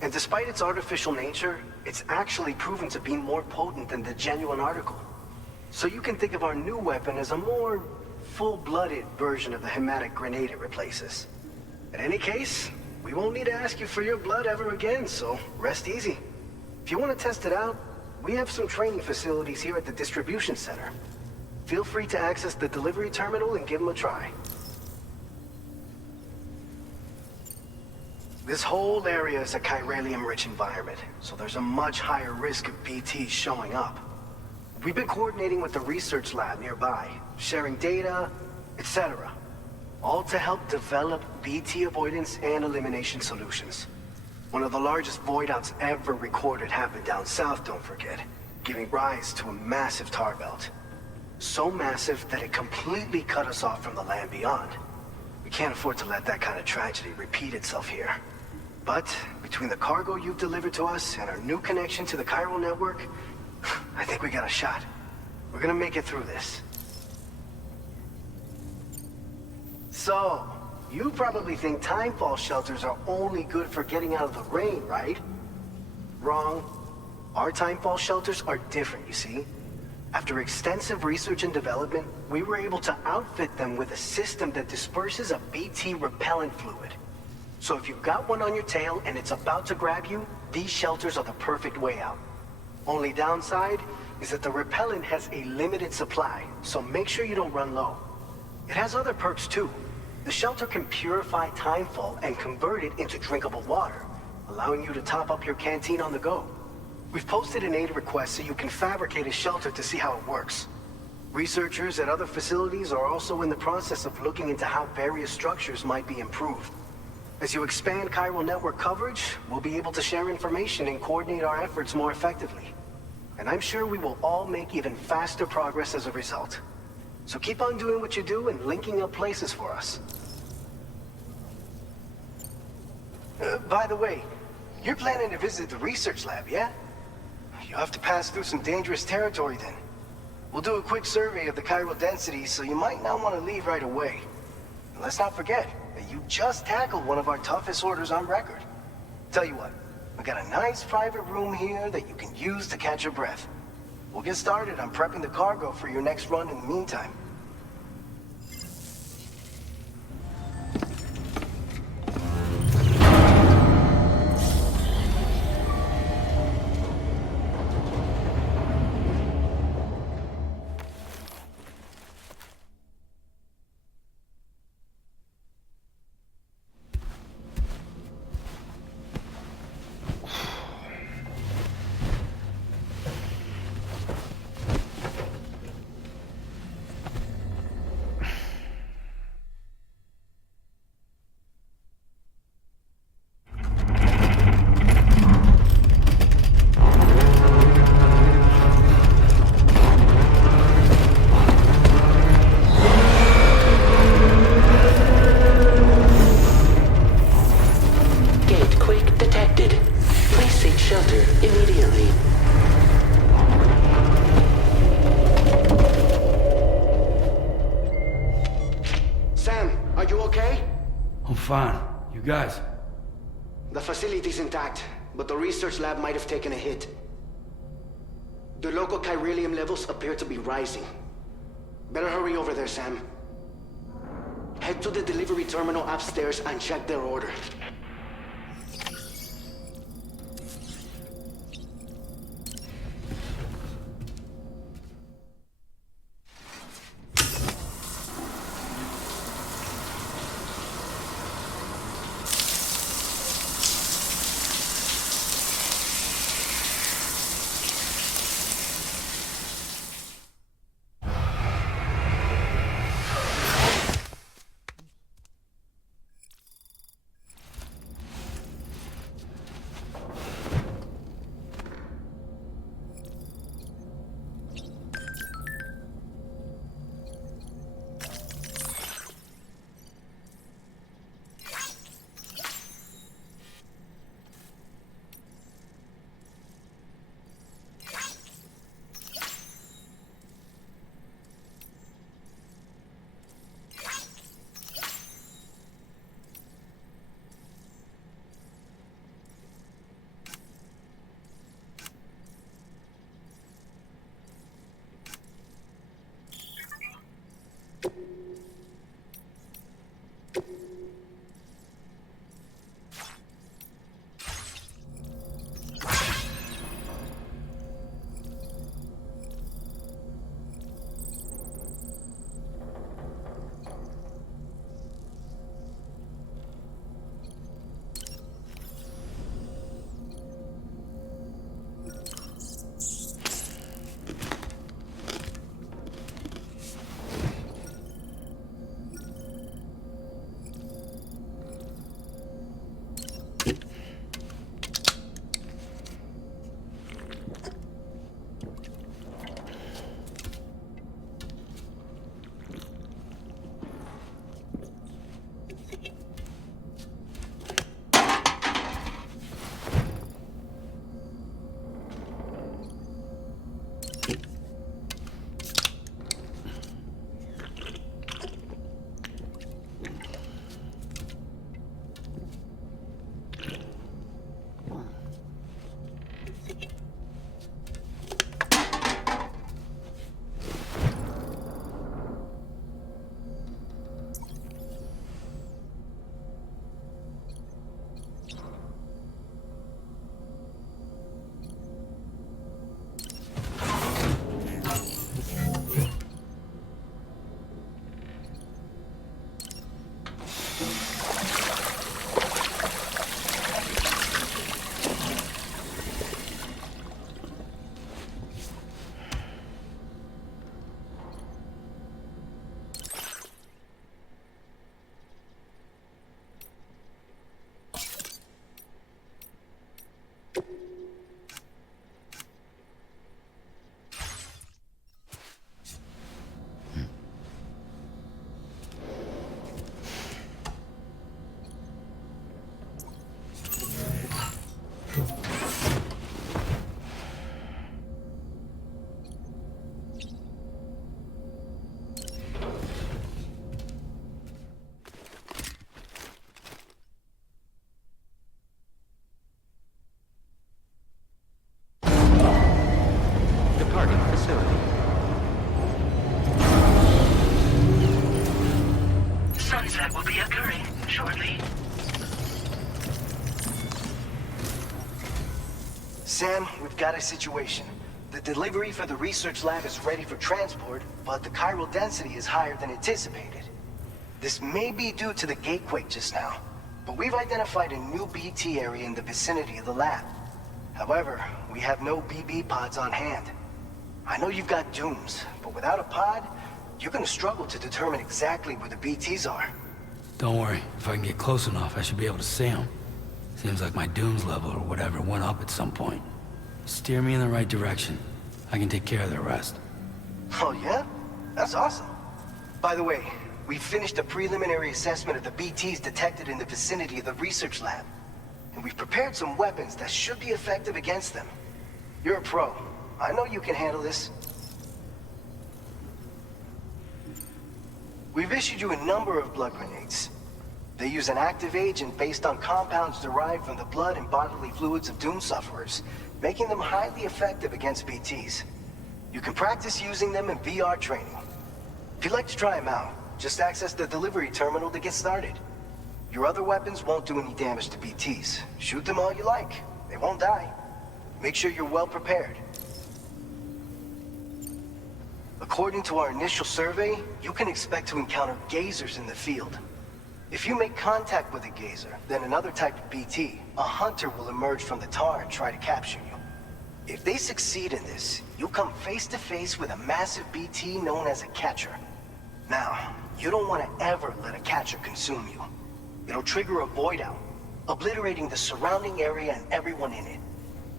And despite its artificial nature, it's actually proven to be more potent than the genuine article. So you can think of our new weapon as a more full-blooded version of the hematic grenade it replaces. In any case, we won't need to ask you for your blood ever again, so rest easy. If you want to test it out, we have some training facilities here at the distribution center. Feel free to access the delivery terminal and give them a try. This whole area is a chiralium-rich environment, so there's a much higher risk of BTs showing up. We've been coordinating with the research lab nearby, sharing data, etc. All to help develop BT avoidance and elimination solutions. One of the largest void outs ever recorded happened down south, don't forget, giving rise to a massive tar belt. So massive that it completely cut us off from the land beyond. We can't afford to let that kind of tragedy repeat itself here. But between the cargo you've delivered to us and our new connection to the chiral network, I think we got a shot. We're gonna make it through this. So, you probably think timefall shelters are only good for getting out of the rain, right? Wrong. Our timefall shelters are different, you see. After extensive research and development, we were able to outfit them with a system that disperses a BT repellent fluid. So if you've got one on your tail and it's about to grab you, these shelters are the perfect way out. Only downside is that the repellent has a limited supply, so make sure you don't run low. It has other perks too. The shelter can purify timefall and convert it into drinkable water, allowing you to top up your canteen on the go. We've posted an aid request so you can fabricate a shelter to see how it works. Researchers at other facilities are also in the process of looking into how various structures might be improved. As you expand chiral network coverage, we'll be able to share information and coordinate our efforts more effectively. And I'm sure we will all make even faster progress as a result. So keep on doing what you do and linking up places for us. By the way, you're planning to visit the research lab, yeah? You'll have to pass through some dangerous territory then. We'll do a quick survey of the chiral density, so you might not want to leave right away. And let's not forget that you just tackled one of our toughest orders on record. Tell you what, we got a nice private room here that you can use to catch your breath. We'll get started on prepping the cargo for your next run in the meantime. Fine. You guys? The facility's intact, but the research lab might have taken a hit. The local chiralium levels appear to be rising. Better hurry over there, Sam. Head to the delivery terminal upstairs and check their order. Sunset will be occurring shortly. Sam, we've got a situation. The delivery for the research lab is ready for transport, but the chiral density is higher than anticipated. This may be due to the gatequake just now, but we've identified a new BT area in the vicinity of the lab. However, we have no BB pods on hand. I know you've got dooms, but without a pod, you're gonna struggle to determine exactly where the BTs are. Don't worry. If I can get close enough, I should be able to see them. Seems like my dooms level or whatever went up at some point. Steer me in the right direction. I can take care of the rest. Oh yeah? That's awesome. By the way, we finished a preliminary assessment of the BTs detected in the vicinity of the research lab. And we've prepared some weapons that should be effective against them. You're a pro. I know you can handle this. We've issued you a number of blood grenades. They use an active agent based on compounds derived from the blood and bodily fluids of Doom sufferers, making them highly effective against BTs. You can practice using them in VR training. If you'd like to try them out, Just access the delivery terminal to get started. Your other weapons won't do any damage to BTs. Shoot them all you like. They won't die. Make sure you're well prepared. According to our initial survey, you can expect to encounter gazers in the field. If you make contact with a gazer, then another type of BT, a hunter will emerge from the tar and try to capture you. If they succeed in this, you'll come face to face with a massive BT known as a catcher. Now, you don't want to ever let a catcher consume you. It'll trigger a void out, obliterating the surrounding area and everyone in it.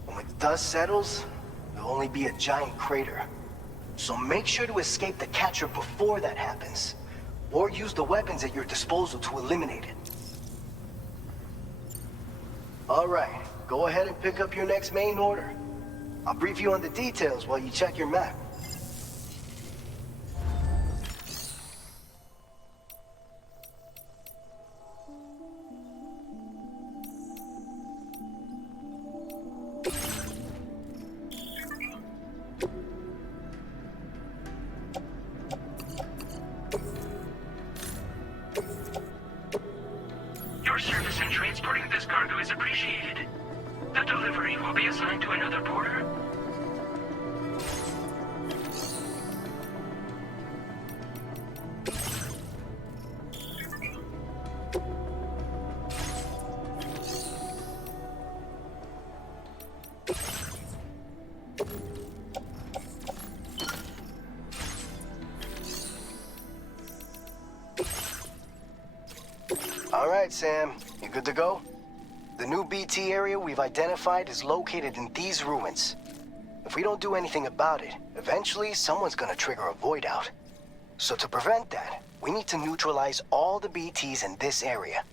When the dust settles, there'll only be a giant crater. So make sure to escape the catcher before that happens, or use the weapons at your disposal to eliminate it. All right, go ahead and pick up your next main order. I'll brief you on the details while you check your map. Your service in transporting this cargo is appreciated. The delivery will be assigned to another porter. All right, Sam. You good to go? The new BT area we've identified is located in these ruins. If we don't do anything about it, eventually someone's gonna trigger a void out. So to prevent that, we need to neutralize all the BTs in this area.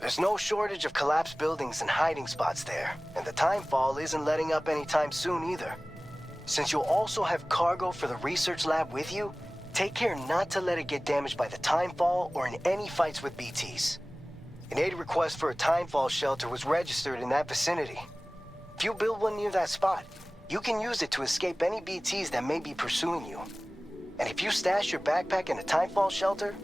There's no shortage of collapsed buildings and hiding spots there, and the timefall isn't letting up anytime soon either. Since you'll also have cargo for the research lab with you, take care not to let it get damaged by the timefall or in any fights with BTs. An aid request for a timefall shelter was registered in that vicinity. If you build one near that spot, you can use it to escape any BTs that may be pursuing you. And if you stash your backpack in a timefall shelter,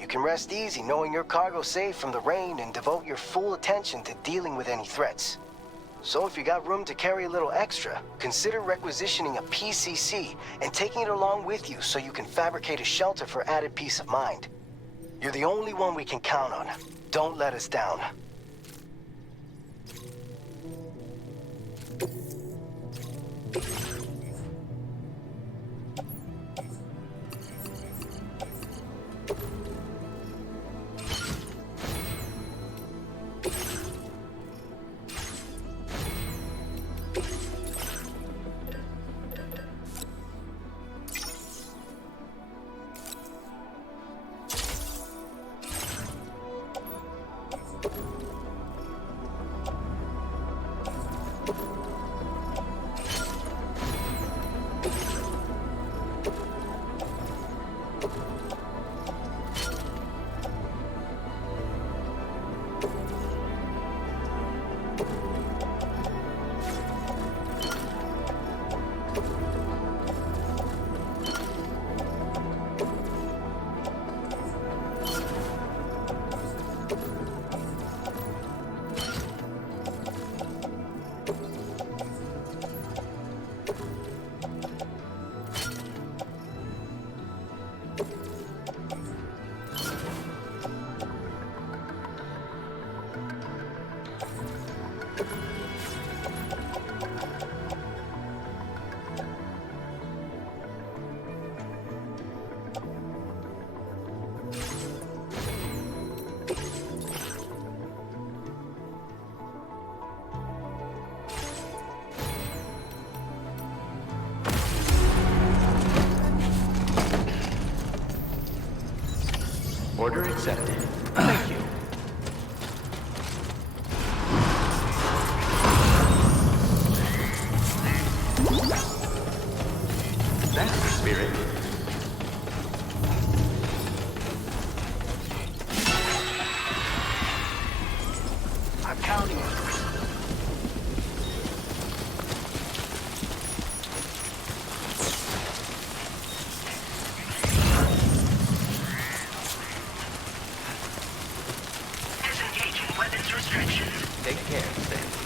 you can rest easy knowing your cargo's safe from the rain and devote your full attention to dealing with any threats. So if you got room to carry a little extra, consider requisitioning a PCC and taking it along with you so you can fabricate a shelter for added peace of mind. You're the only one we can count on. Don't let us down. Order accepted. Thank you. That's the spirit. I'm counting it. weapons restrictions. Take care, Sam.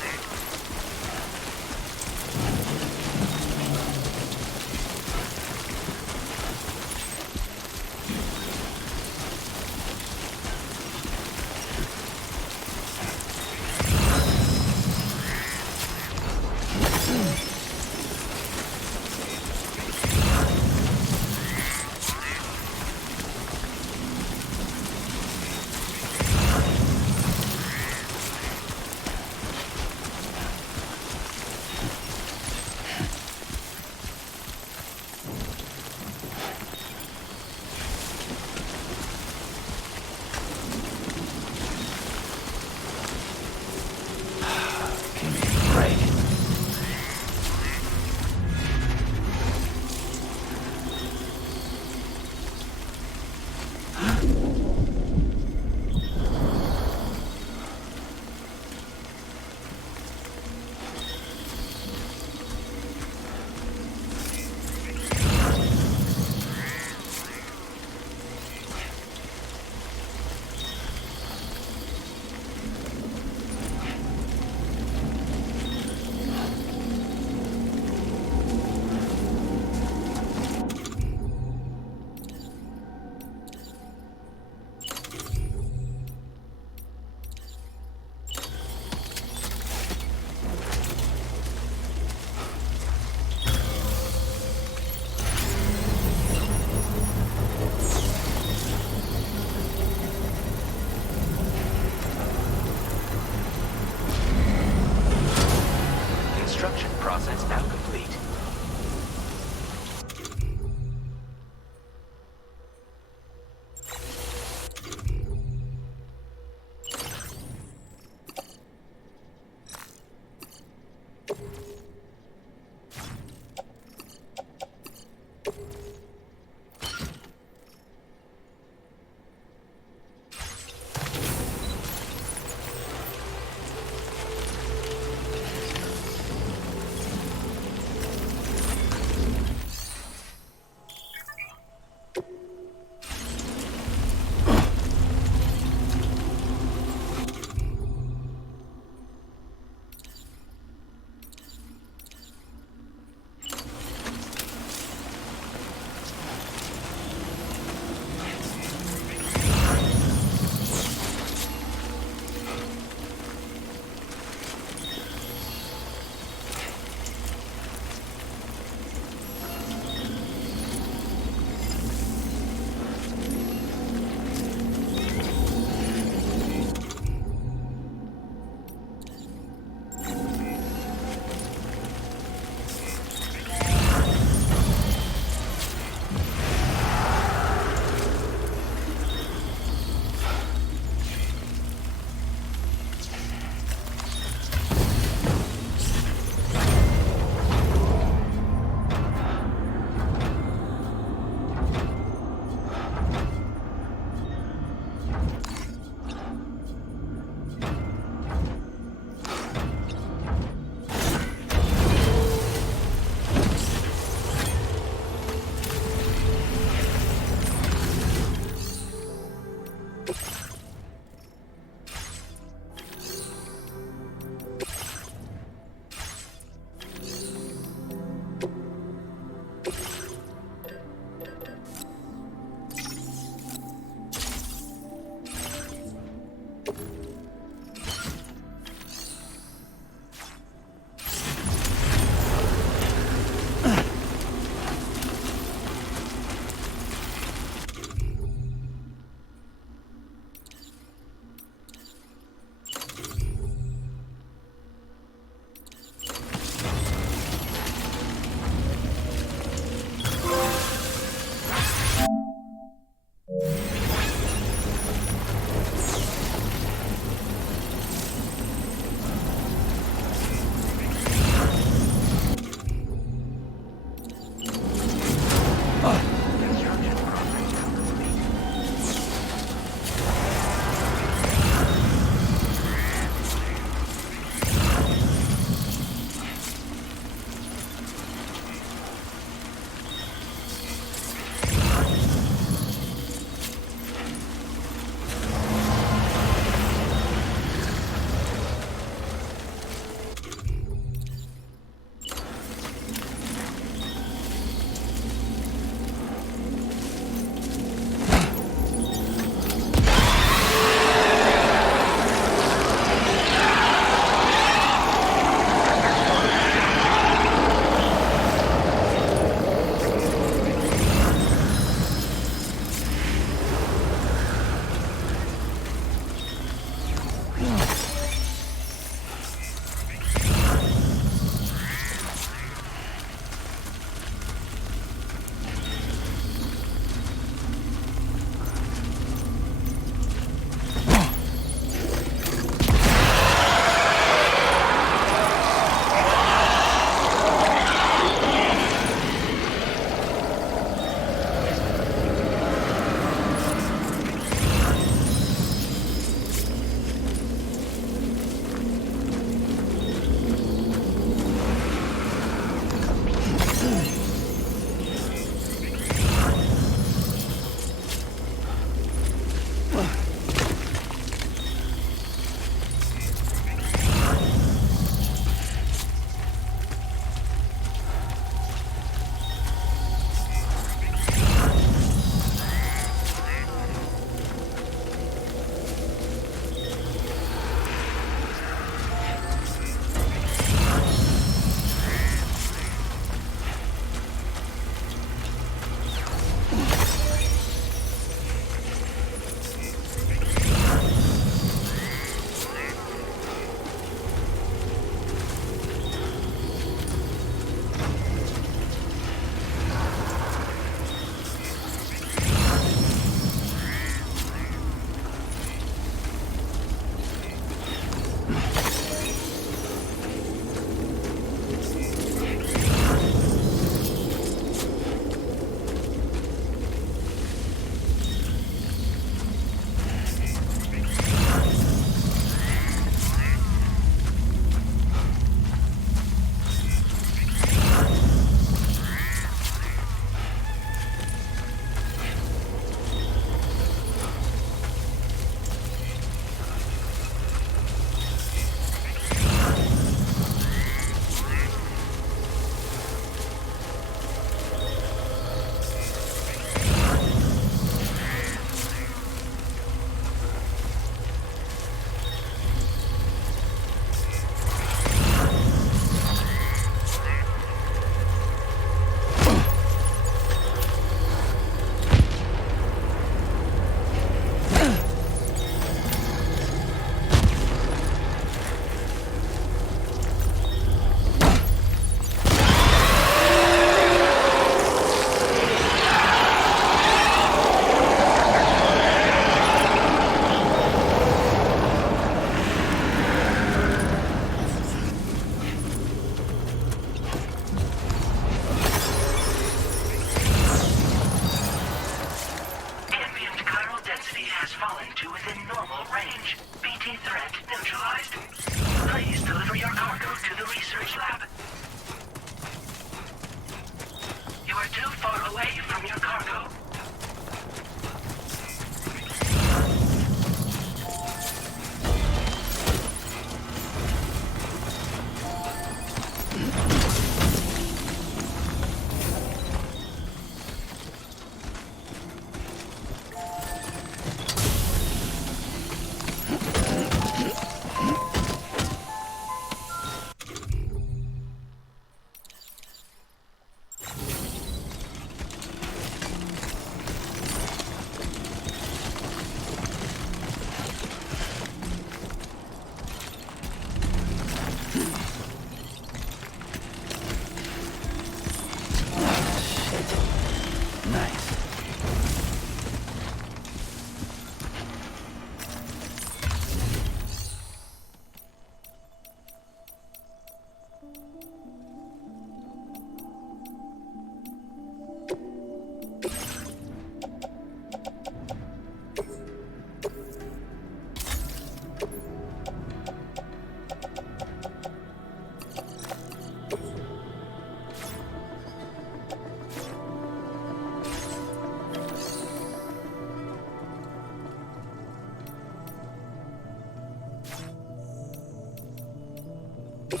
A new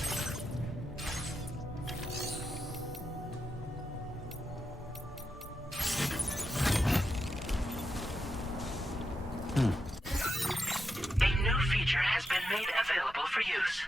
feature has been made available for use.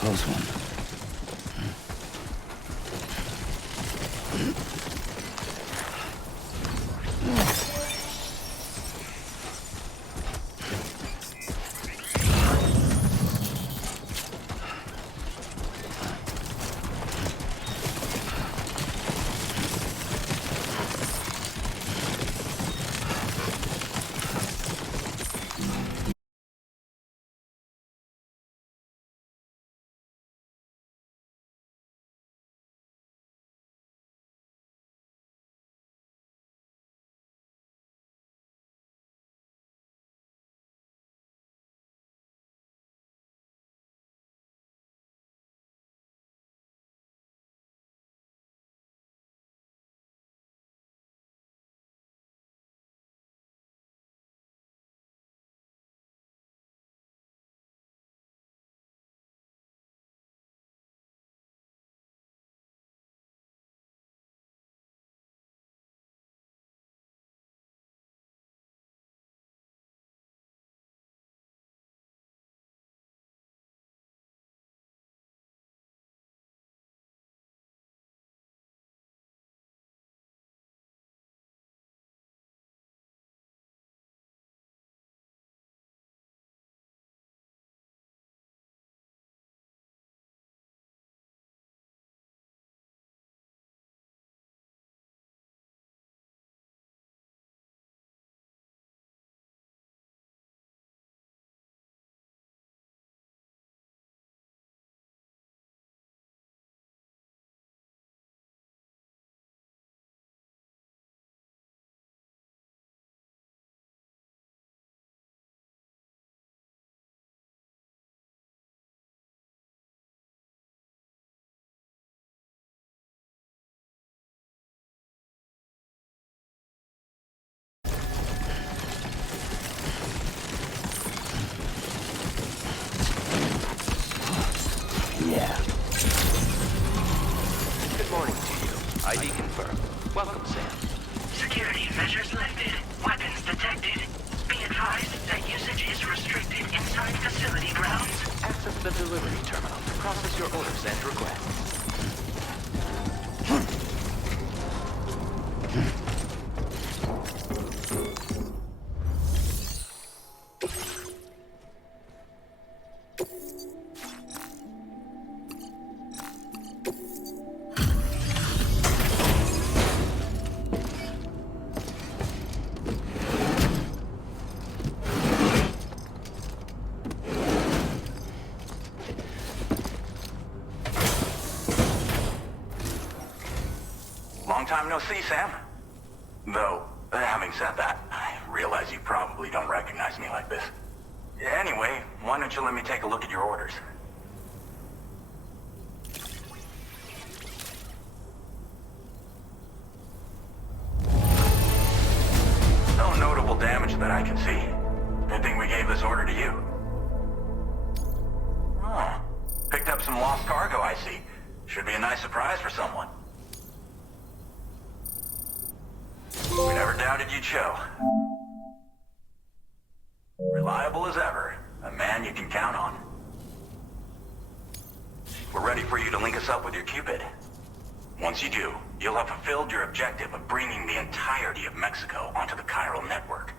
Close one. Good morning to you. ID confirmed. Welcome, Sam. Security measures lifted. Weapons detected. Be advised that usage is restricted inside facility grounds. Access the delivery terminal to process your orders and requests. Long time no see, Sam. Though, having said that, I realize you probably don't recognize me like this. Anyway, why don't you let me take a look at your orders? lost cargo, I see. Should be a nice surprise for someone. We never doubted you'd show. Reliable as ever. A man you can count on. We're ready for you to link us up with your Cupid. Once you do, you'll have fulfilled your objective of bringing the entirety of Mexico onto the chiral network.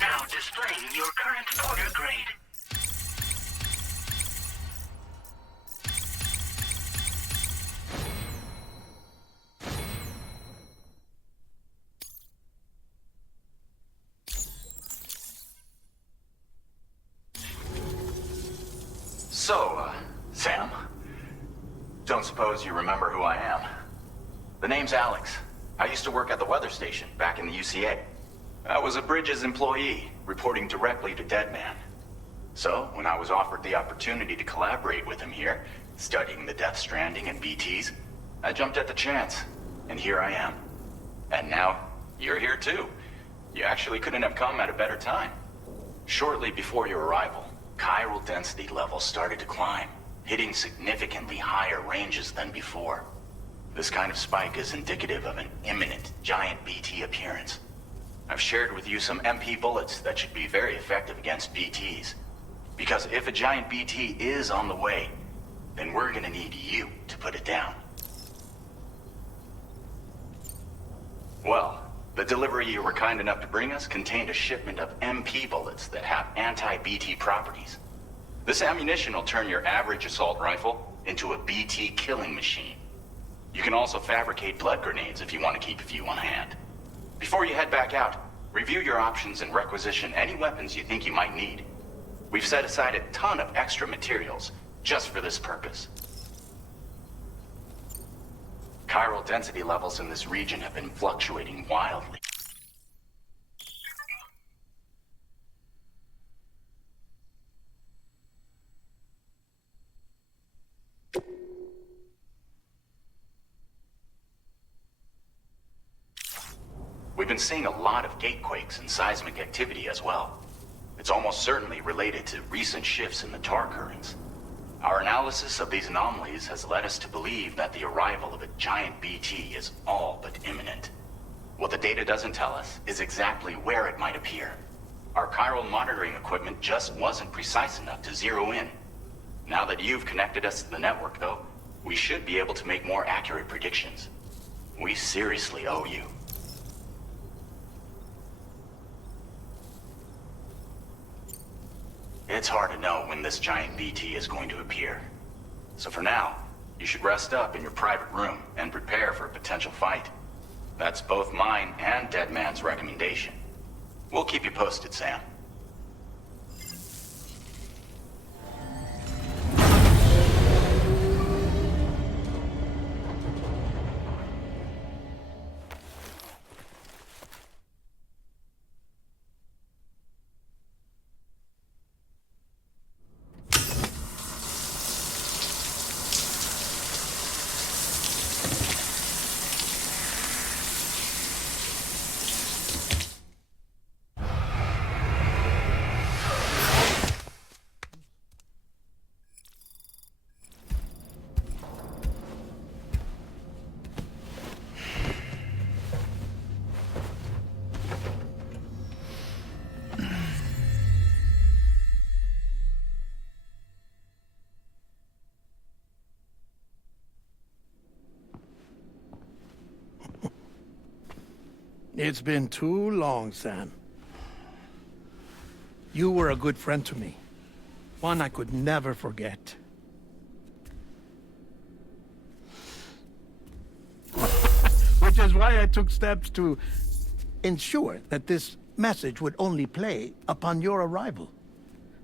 Now displaying your current order grade. So, Sam, don't suppose you remember who I am? The name's Alex. I used to work at the weather station back in the UCA. I was a Bridges employee, reporting directly to Deadman. So, when I was offered the opportunity to collaborate with him here, studying the Death Stranding and BTs, I jumped at the chance, and here I am. And now, you're here too. You actually couldn't have come at a better time. Shortly before your arrival, chiral density levels started to climb, hitting significantly higher ranges than before. This kind of spike is indicative of an imminent giant BT appearance. I've shared with you some MP bullets that should be very effective against BTs. Because if a giant BT is on the way, then we're gonna need you to put it down. Well, the delivery you were kind enough to bring us contained a shipment of MP bullets that have anti-BT properties. This ammunition will turn your average assault rifle into a BT killing machine. You can also fabricate blood grenades if you want to keep a few on hand. Before you head back out, review your options and requisition any weapons you think you might need. We've set aside a ton of extra materials just for this purpose. Chiral density levels in this region have been fluctuating wildly. We've been seeing a lot of gatequakes and seismic activity as well. It's almost certainly related to recent shifts in the tar currents. Our analysis of these anomalies has led us to believe that the arrival of a giant BT is all but imminent. What the data doesn't tell us is exactly where it might appear. Our chiral monitoring equipment just wasn't precise enough to zero in. Now that you've connected us to the network, though, we should be able to make more accurate predictions. We seriously owe you. It's hard to know when this giant BT is going to appear. So for now, you should rest up in your private room and prepare for a potential fight. That's both mine and Deadman's recommendation. We'll keep you posted, Sam. It's been too long, Sam. You were a good friend to me, One I could never forget. Which is why I took steps to ensure that this message would only play upon your arrival.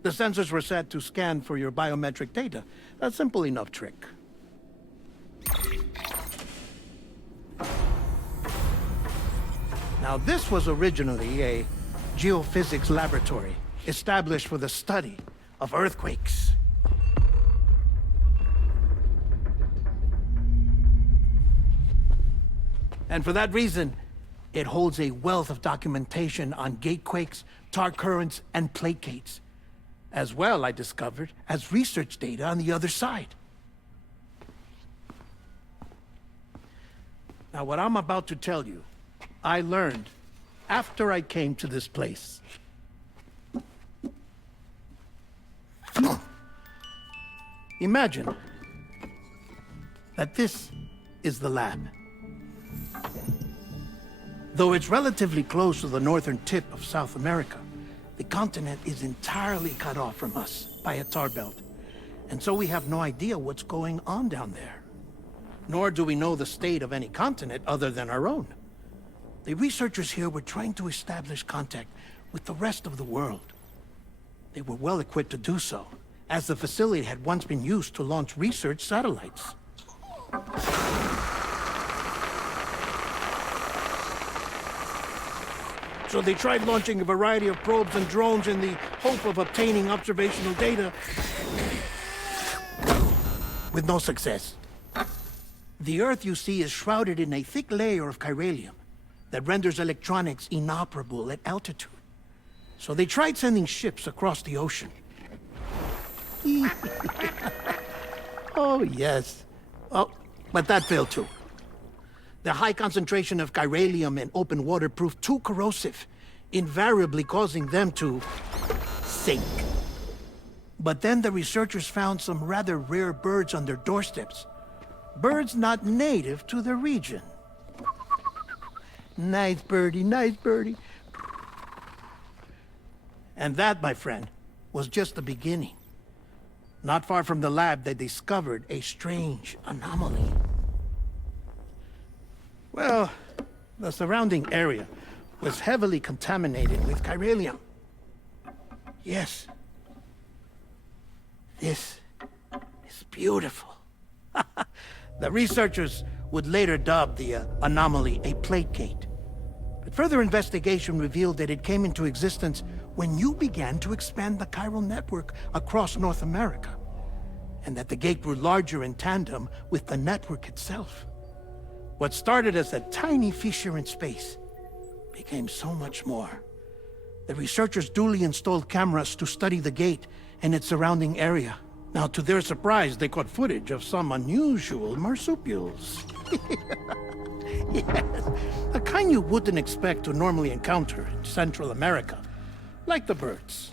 The sensors were set to scan for your biometric data. A simple enough trick. Now, this was originally a geophysics laboratory established for the study of earthquakes. And for that reason, it holds a wealth of documentation on gatequakes, tar currents, and plate gates. As well, I discovered, as research data on the other side. Now, what I'm about to tell you, I learned after I came to this place. Imagine that this is the lab. Though it's relatively close to the northern tip of South America, the continent is entirely cut off from us by a tar belt. And so we have no idea what's going on down there. Nor do we know the state of any continent other than our own. The researchers here were trying to establish contact with the rest of the world. They were well equipped to do so, as the facility had once been used to launch research satellites. So they tried launching a variety of probes and drones in the hope of obtaining observational data, with no success. The Earth, you see, is shrouded in a thick layer of chiralium that renders electronics inoperable at altitude. So they tried sending ships across the ocean. Oh, yes. Oh, but that failed too. The high concentration of chiralium in open water proved too corrosive, invariably causing them to sink. But then the researchers found some rather rare birds on their doorsteps. Birds not native to the region. Nice birdie, nice birdie. And that, my friend, was just the beginning. Not far from the lab, they discovered a strange anomaly. Well, the surrounding area was heavily contaminated with chiralium. Yes. This is beautiful. The researchers would later dub the anomaly a plate gate. But further investigation revealed that it came into existence when you began to expand the chiral network across North America, and that the gate grew larger in tandem with the network itself. What started as a tiny fissure in space became so much more. The researchers duly installed cameras to study the gate and its surrounding area. Now, to their surprise, they caught footage of some unusual marsupials. Yes, a kind you wouldn't expect to normally encounter in Central America, like the birds.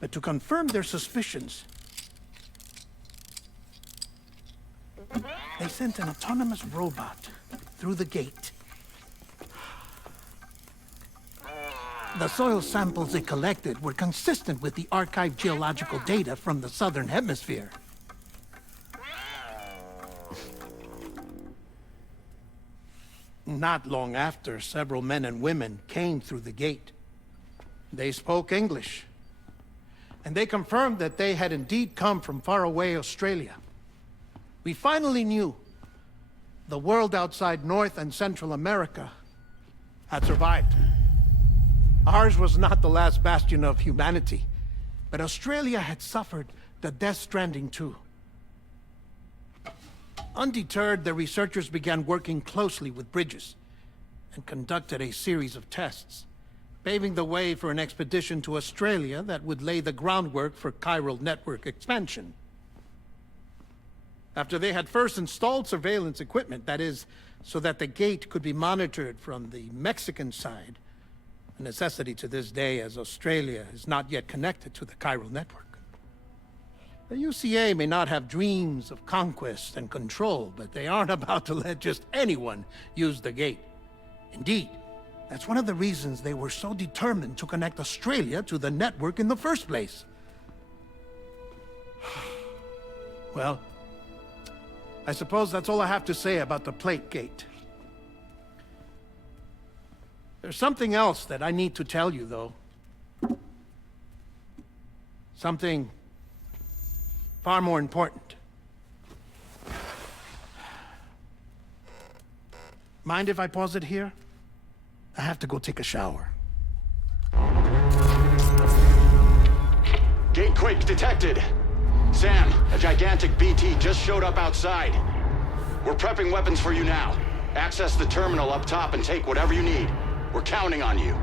But to confirm their suspicions, they sent an autonomous robot through the gate. The soil samples it collected were consistent with the archived geological data from the southern hemisphere. Not long after, several men and women came through the gate. They spoke English, and they confirmed that they had indeed come from faraway Australia. We finally knew the world outside North and Central America had survived. Ours was not the last bastion of humanity, but Australia had suffered the Death Stranding too. Undeterred, the researchers began working closely with Bridges and conducted a series of tests, paving the way for an expedition to Australia that would lay the groundwork for chiral network expansion. After they had first installed surveillance equipment, that is, so that the gate could be monitored from the Mexican side, a necessity to this day as Australia is not yet connected to the chiral network. The UCA may not have dreams of conquest and control, but they aren't about to let just anyone use the gate. Indeed, that's one of the reasons they were so determined to connect Australia to the network in the first place. Well, I suppose that's all I have to say about the plate gate. There's something else that I need to tell you, though. Something far more important. Mind if I pause it here? I have to go take a shower. Gate quake detected. Sam, a gigantic BT just showed up outside. We're prepping weapons for you now. Access the terminal up top and take whatever you need. We're counting on you.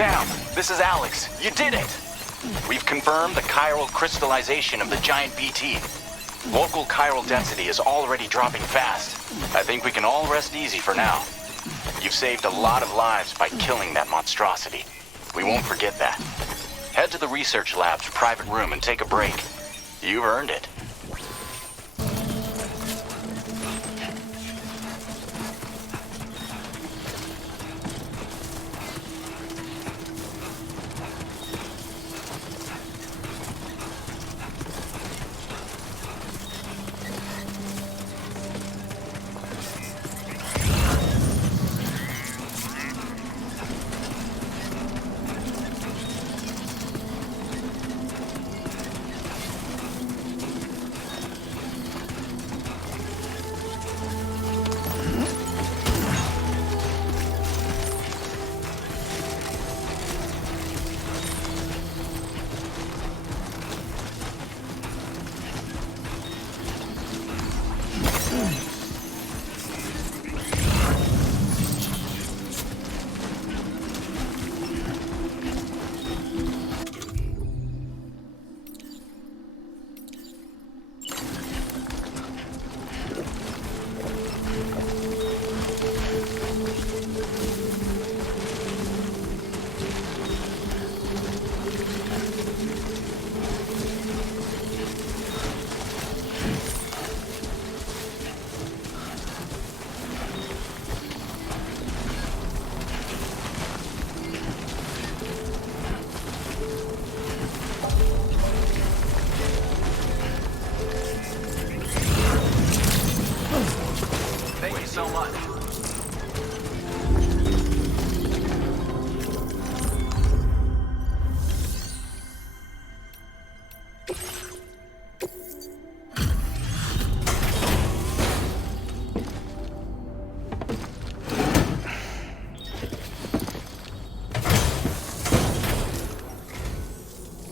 Sam, this is Alex. You did it! We've confirmed the chiral crystallization of the giant BT. Local chiral density is already dropping fast. I think we can all rest easy for now. You've saved a lot of lives by killing that monstrosity. We won't forget that. Head to the research lab's private room and take a break. You've earned it. Thank you so much.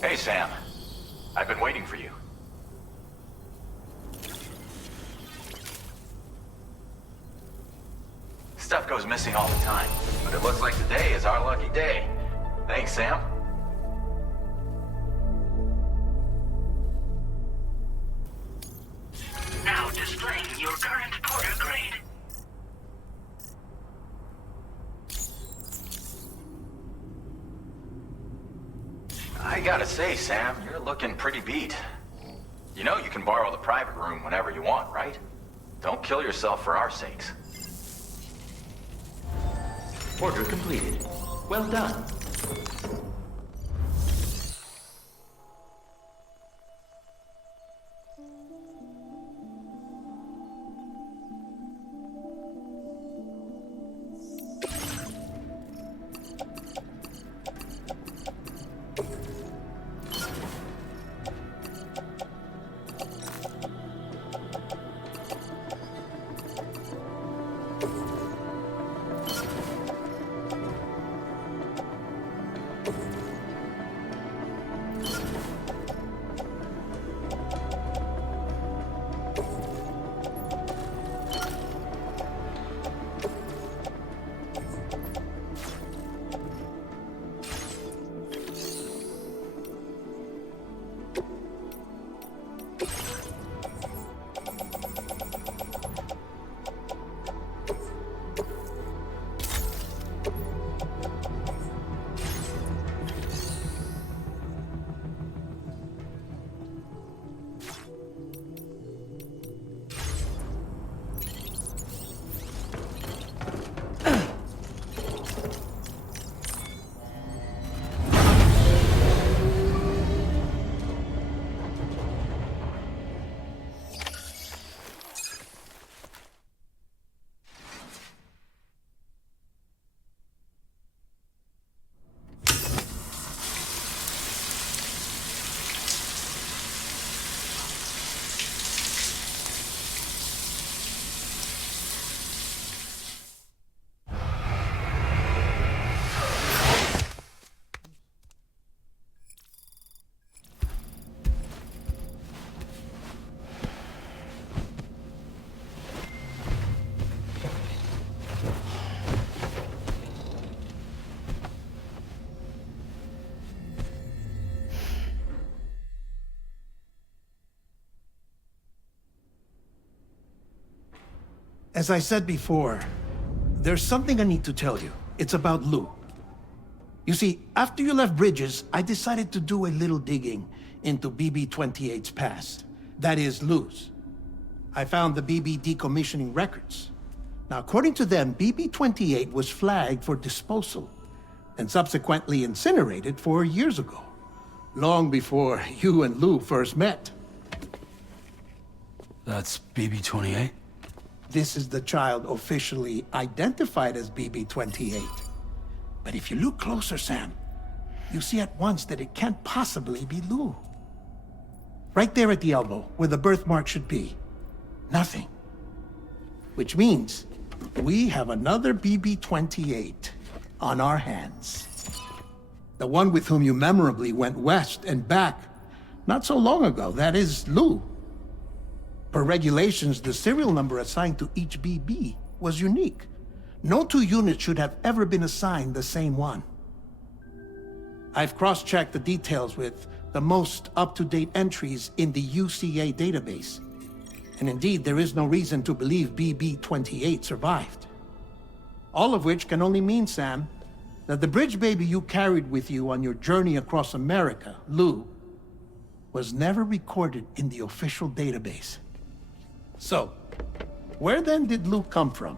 Hey, Sam. I've been waiting for you. Stuff goes missing all the time, but it looks like today is our lucky day. Thanks, Sam. Now displaying your current Porter grade. I gotta say, Sam, you're looking pretty beat. You know you can borrow the private room whenever you want, right? Don't kill yourself for our sakes. Order completed. Well done. As I said before, there's something I need to tell you. It's about Lou. You see, after you left Bridges, I decided to do a little digging into BB-28's past. That is, Lou's. I found the BB decommissioning records. Now, according to them, BB-28 was flagged for disposal and subsequently incinerated 4 years ago, long before you and Lou first met. That's BB-28? This is the child officially identified as BB-28. But if you look closer, Sam, you see at once that it can't possibly be Lou. Right there at the elbow, where the birthmark should be. Nothing. Which means we have another BB-28 on our hands. The one with whom you memorably went west and back not so long ago, that is Lou. Per regulations, the serial number assigned to each BB was unique. No two units should have ever been assigned the same one. I've cross-checked the details with the most up-to-date entries in the UCA database. And indeed, there is no reason to believe BB-28 survived. All of which can only mean, Sam, that the bridge baby you carried with you on your journey across America, Lou, was never recorded in the official database. So, where then did Lou come from?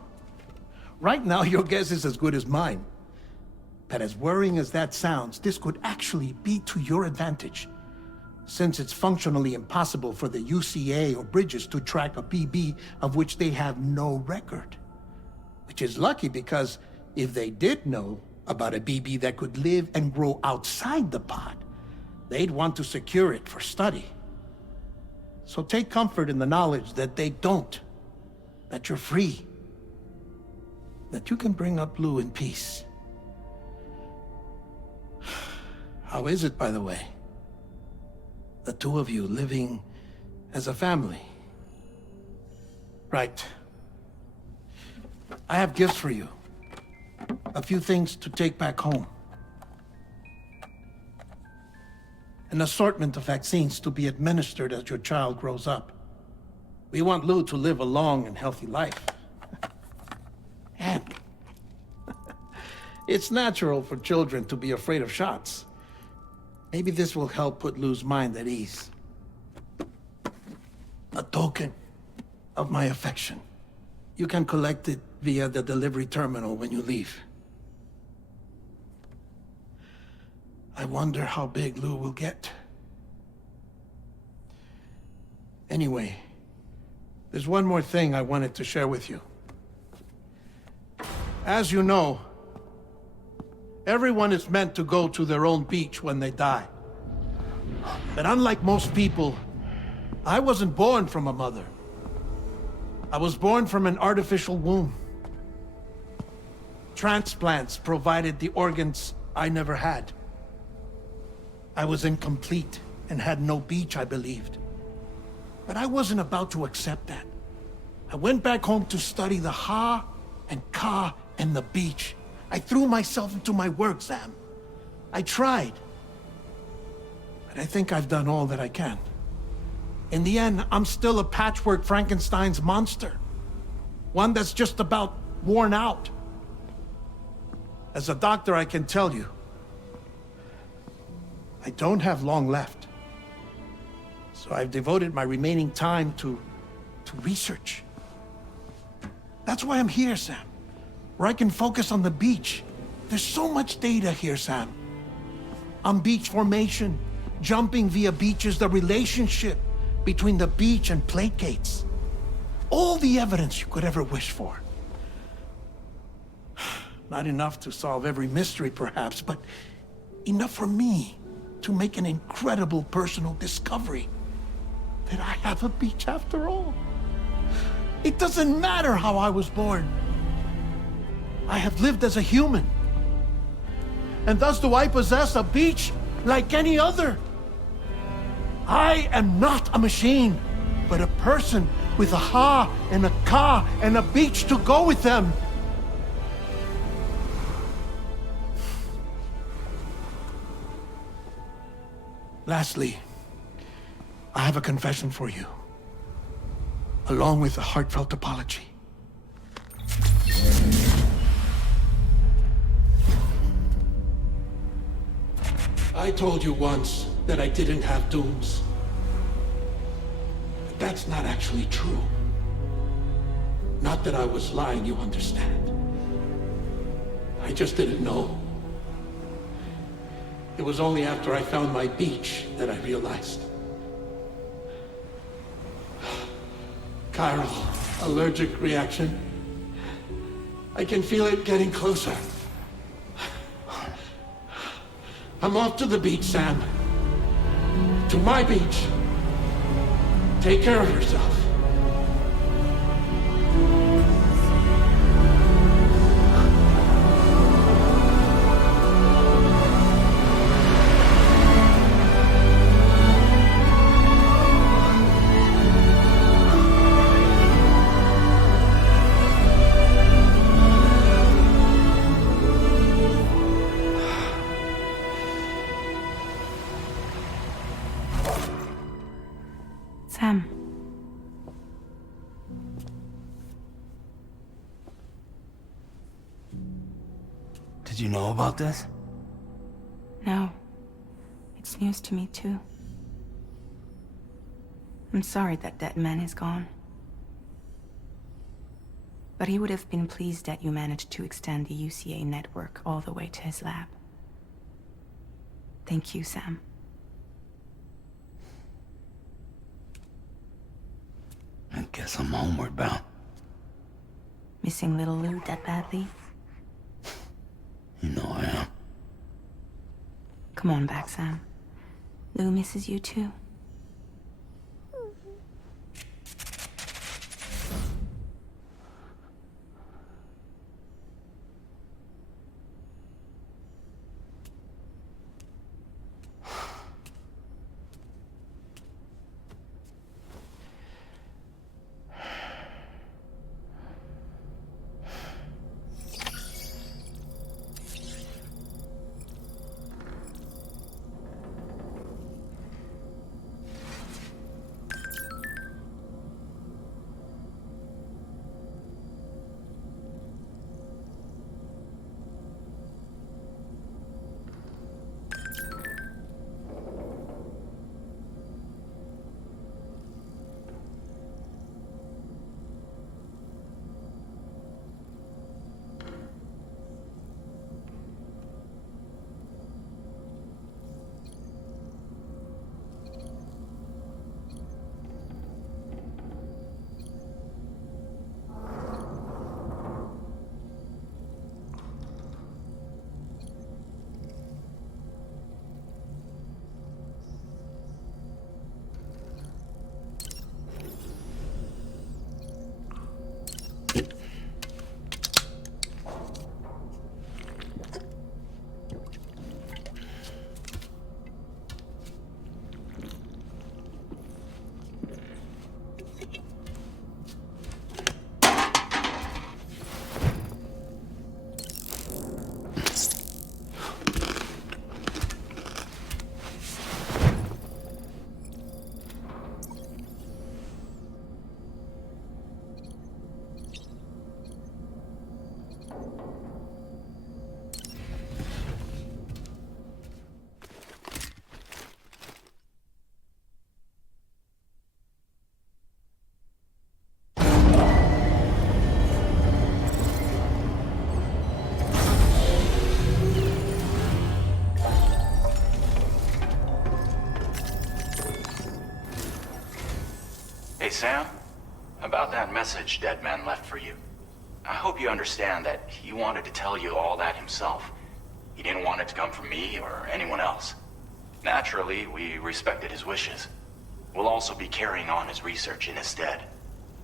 Right now, your guess is as good as mine. But as worrying as that sounds, this could actually be to your advantage, since it's functionally impossible for the UCA or Bridges to track a BB of which they have no record. Which is lucky because if they did know about a BB that could live and grow outside the pod, they'd want to secure it for study. So take comfort in the knowledge that they don't, that you're free, that you can bring up Lou in peace. How is it, by the way? The two of you living as a family. Right. I have gifts for you. A few things to take back home. An assortment of vaccines to be administered as your child grows up. We want Lou to live a long and healthy life. And it's natural for children to be afraid of shots. Maybe this will help put Lou's mind at ease. A token of my affection. You can collect it via the delivery terminal when you leave. I wonder how big Lou will get. Anyway, there's one more thing I wanted to share with you. As you know, everyone is meant to go to their own beach when they die. But unlike most people, I wasn't born from a mother. I was born from an artificial womb. Transplants provided the organs I never had. I was incomplete and had no beach, I believed. But I wasn't about to accept that. I went back home to study the Ha and Ka and the beach. I threw myself into my work, Sam. I tried. But I think I've done all that I can. In the end, I'm still a patchwork Frankenstein's monster. One that's just about worn out. As a doctor, I can tell you, I don't have long left. So I've devoted my remaining time to research. That's why I'm here, Sam. Where I can focus on the beach. There's so much data here, Sam. On beach formation, jumping via beaches, the relationship between the beach and plate gates. All the evidence you could ever wish for. Not enough to solve every mystery, perhaps, but enough for me to make an incredible personal discovery that I have a beach after all. It doesn't matter how I was born. I have lived as a human. And thus do I possess a beach like any other. I am not a machine, but a person with a Ha and a Ka and a beach to go with them. Lastly, I have a confession for you, along with a heartfelt apology. I told you once that I didn't have dooms. But that's not actually true. Not that I was lying, you understand. I just didn't know. It was only after I found my beach that I realized. Chiral allergic reaction. I can feel it getting closer. I'm off to the beach, Sam. To my beach. Take care of yourself. Sam. Did you know about this? No. It's news to me, too. I'm sorry that that man is gone. But he would have been pleased that you managed to extend the UCA network all the way to his lab. Thank you, Sam. I guess I'm homeward bound. Missing little Lou that badly? You know I am. Come on back, Sam. Lou misses you too. Hey, Sam. About that message Deadman left for you. I hope you understand that he wanted to tell you all that himself. He didn't want it to come from me or anyone else. Naturally, we respected his wishes. We'll also be carrying on his research in his stead.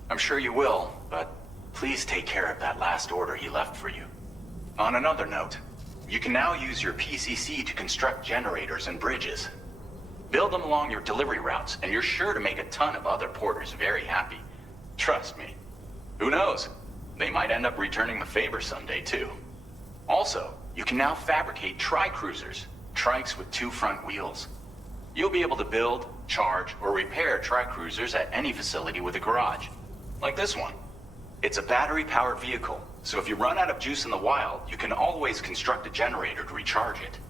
I'm sure you will, but please take care of that last order he left for you. On another note, you can now use your PCC to construct generators and bridges. Build them along your delivery routes, and you're sure to make a ton of other porters very happy. Trust me. Who knows? They might end up returning the favor someday, too. Also, you can now fabricate tri-cruisers, trikes with 2 front wheels. You'll be able to build, charge, or repair tri-cruisers at any facility with a garage. Like this one. It's a battery-powered vehicle, so if you run out of juice in the wild, you can always construct a generator to recharge it.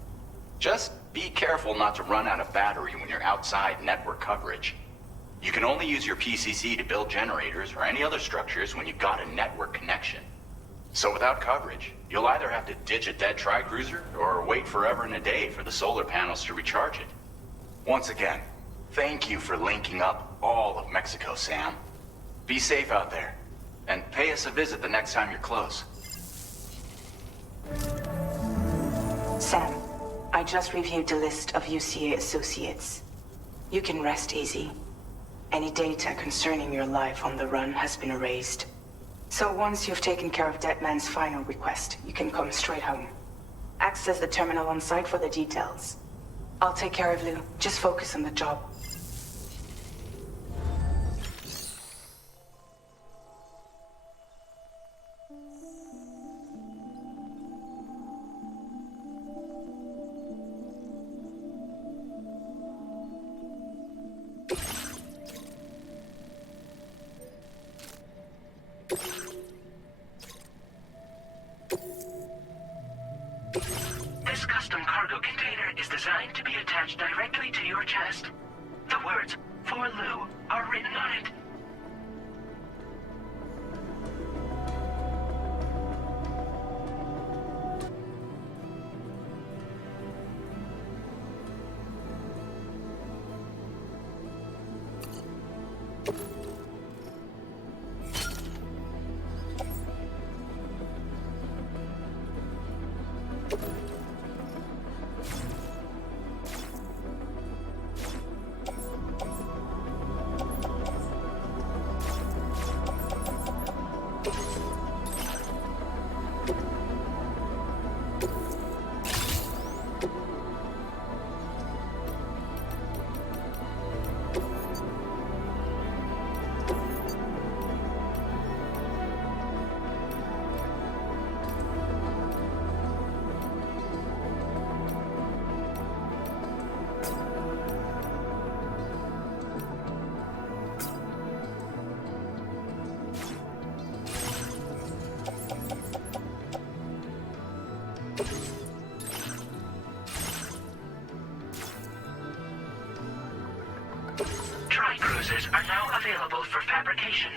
Just be careful not to run out of battery when you're outside network coverage. You can only use your PCC to build generators or any other structures when you've got a network connection. So without coverage, you'll either have to ditch a dead tri-cruiser or wait forever and a day for the solar panels to recharge it. Once again, thank you for linking up all of Mexico, Sam. Be safe out there, and pay us a visit the next time you're close. Sam, I just reviewed the list of UCA associates. You can rest easy. Any data concerning your life on the run has been erased. So once you've taken care of Deadman's final request, you can come straight home. Access the terminal on site for the details. I'll take care of Lou. Just focus on the job. This custom cargo container is designed to be attached directly to your chest. The words, "For Lou," are written on it. Tri-cruisers are now available for fabrication.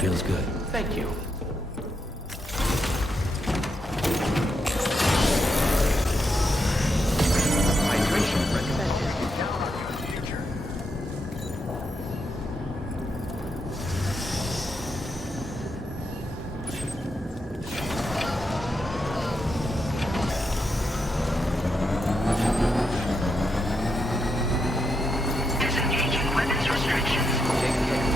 Feels good. Thank you. Hydration recommended. Count on your future. Disengaging weapons restrictions. Take care.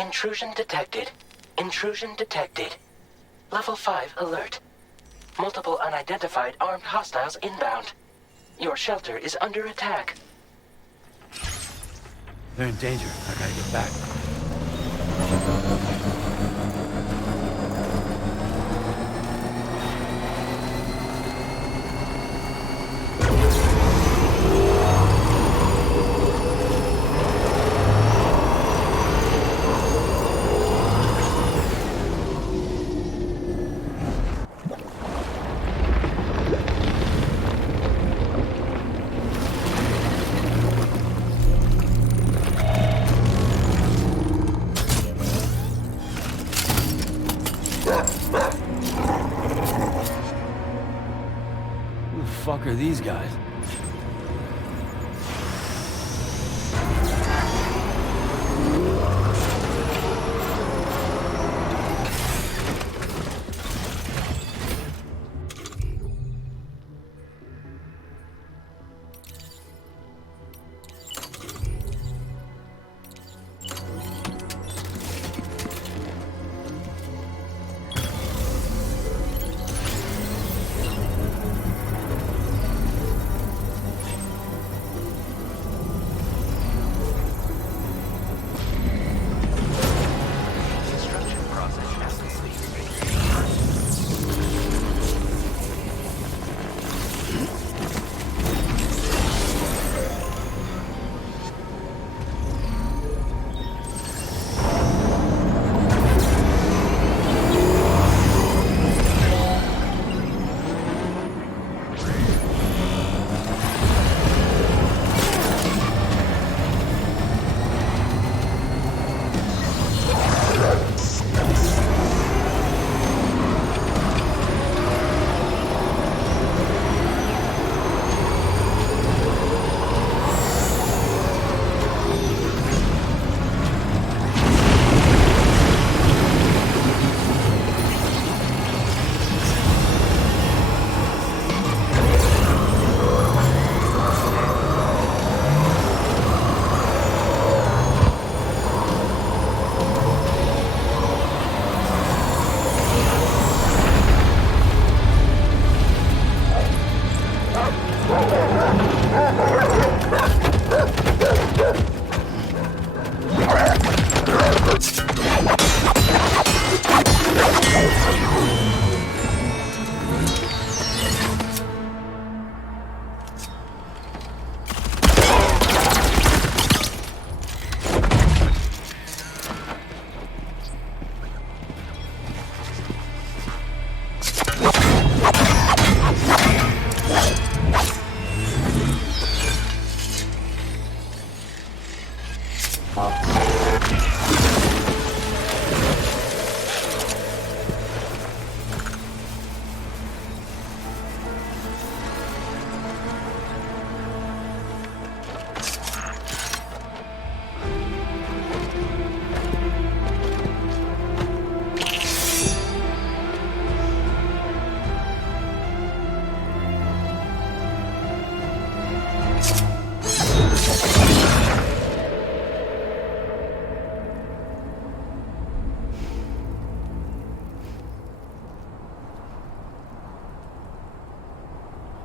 Intrusion detected. Intrusion detected. Level 5 alert. Multiple unidentified armed hostiles inbound. Your shelter is under attack. They're in danger. I gotta get back. Who the fuck are these guys? Construction process now complete.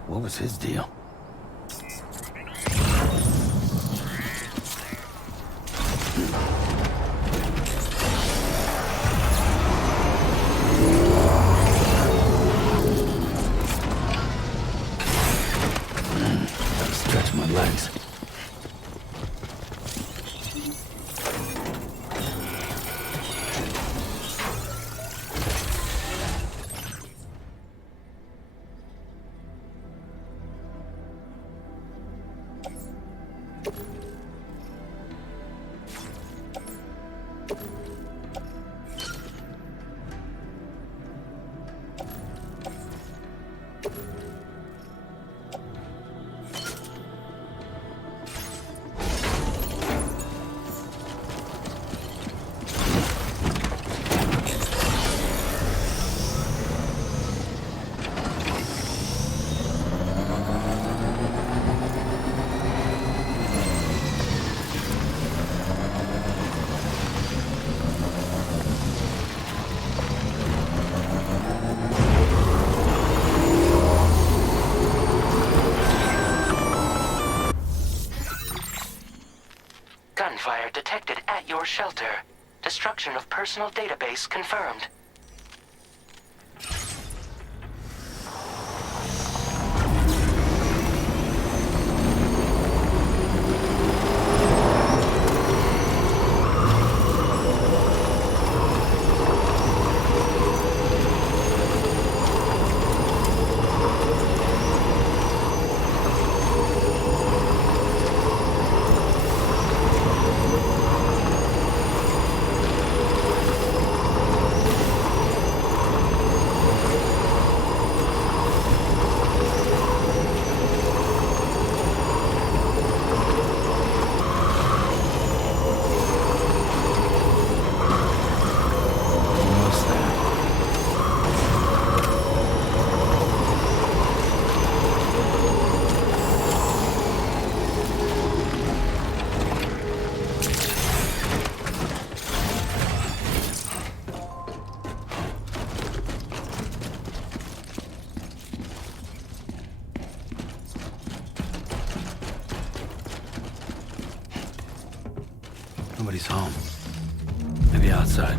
What was his deal? Gotta stretch my legs. Gunfire detected at your shelter. Destruction of personal database confirmed. Nobody's home. Maybe outside.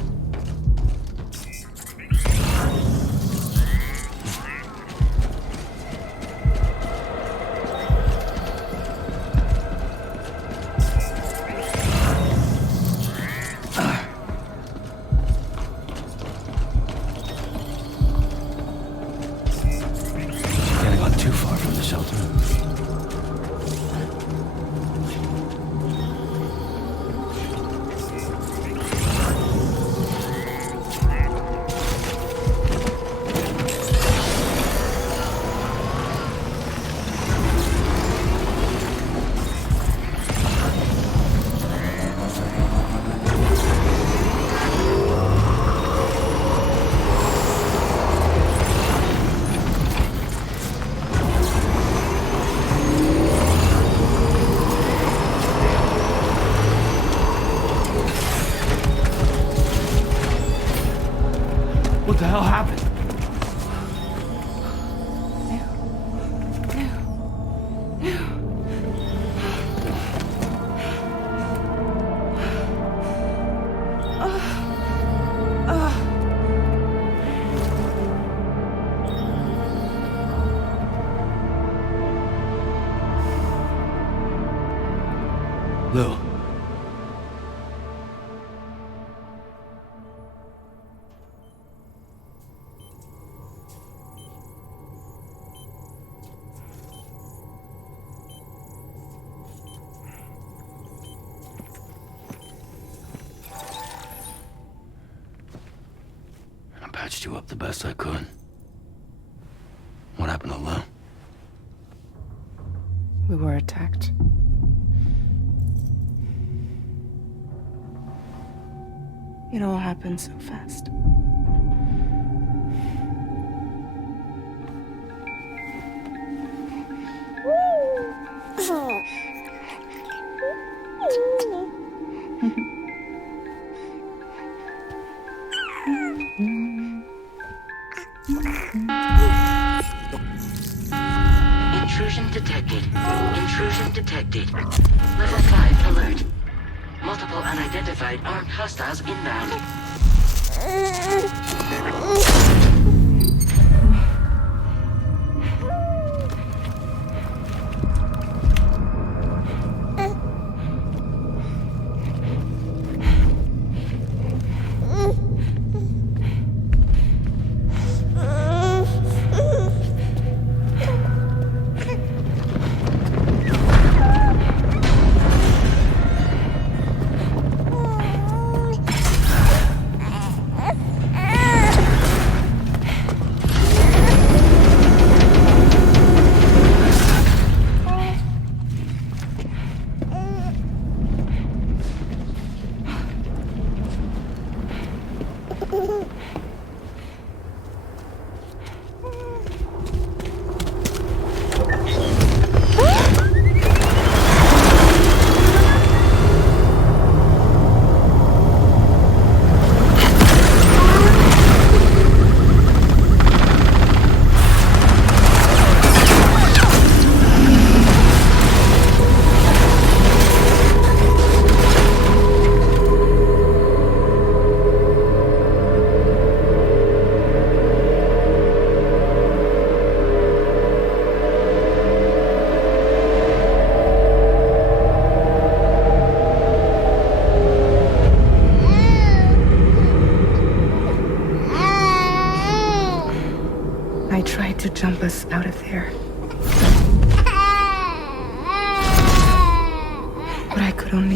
Can't have gone too far from the shelter. What the hell happened? Lou. I patched you up the best I could. What happened to Lou? We were attacked. It all happened so fast. Intrusion detected. Intrusion detected. Level 5 alert. Multiple unidentified armed hostiles inbound.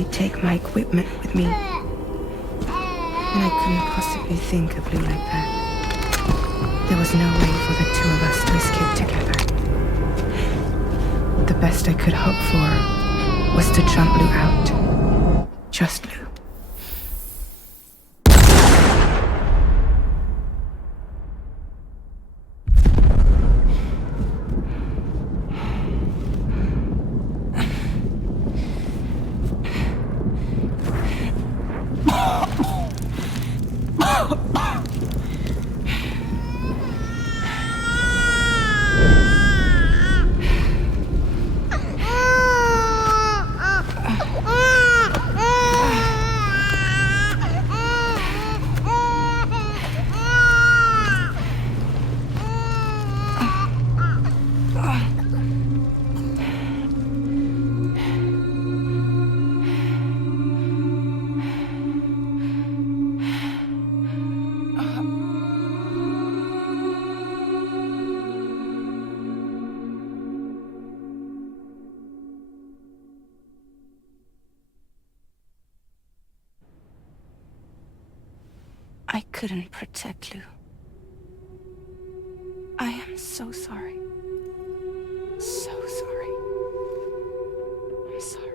only take my equipment with me. And I couldn't possibly think of Lou like that. There was no way for the two of us to escape together. The best I could hope for was to jump Lou out. Just Lou. I couldn't protect Lou. I am so sorry. So sorry. I'm sorry.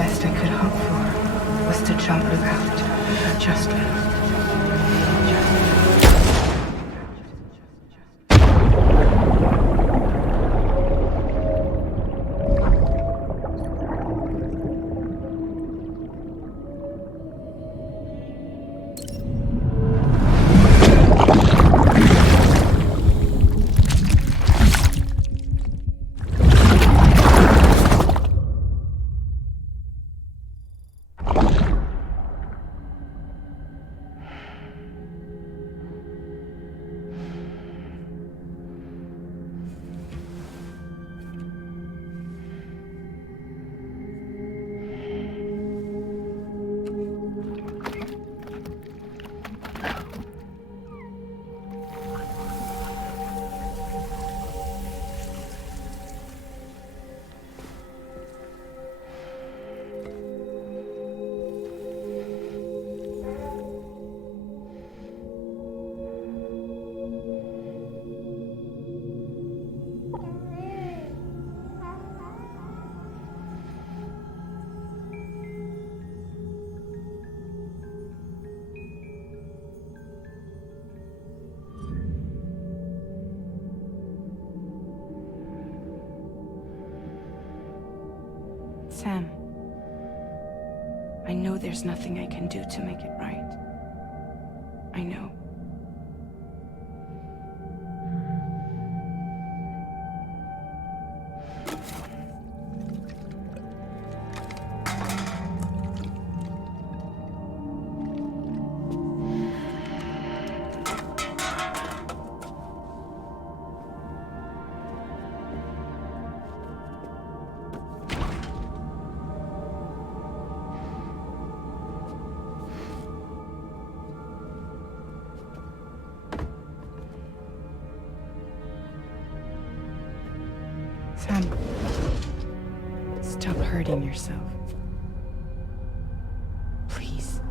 best I could hope for was to jump without adjustment. Sam, I know there's nothing I can do to make it right. I know. Sam, stop hurting yourself. Please.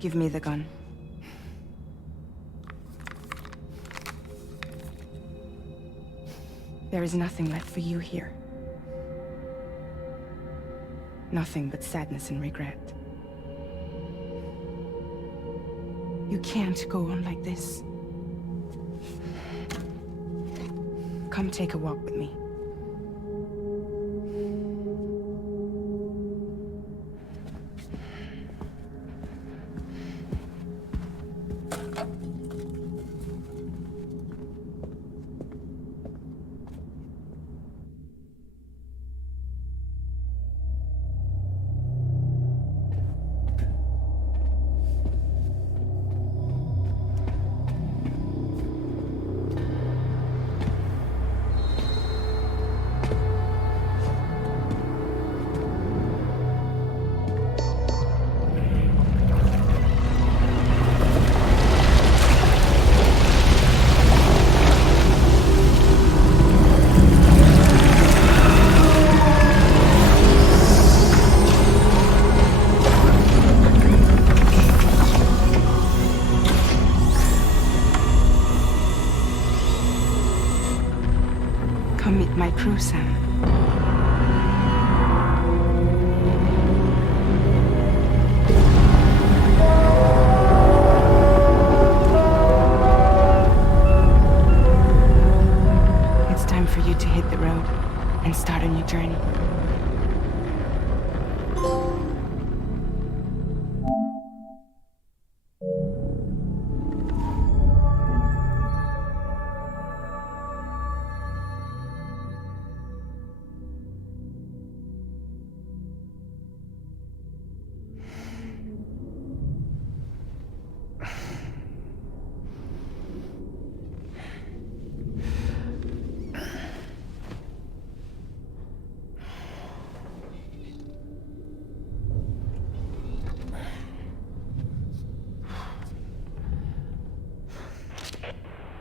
Give me the gun. There is nothing left for you here. Nothing but sadness and regret. You can't go on like this. Come take a walk with me. Come meet my crew, Sam. It's time for you to hit the road and start a new journey.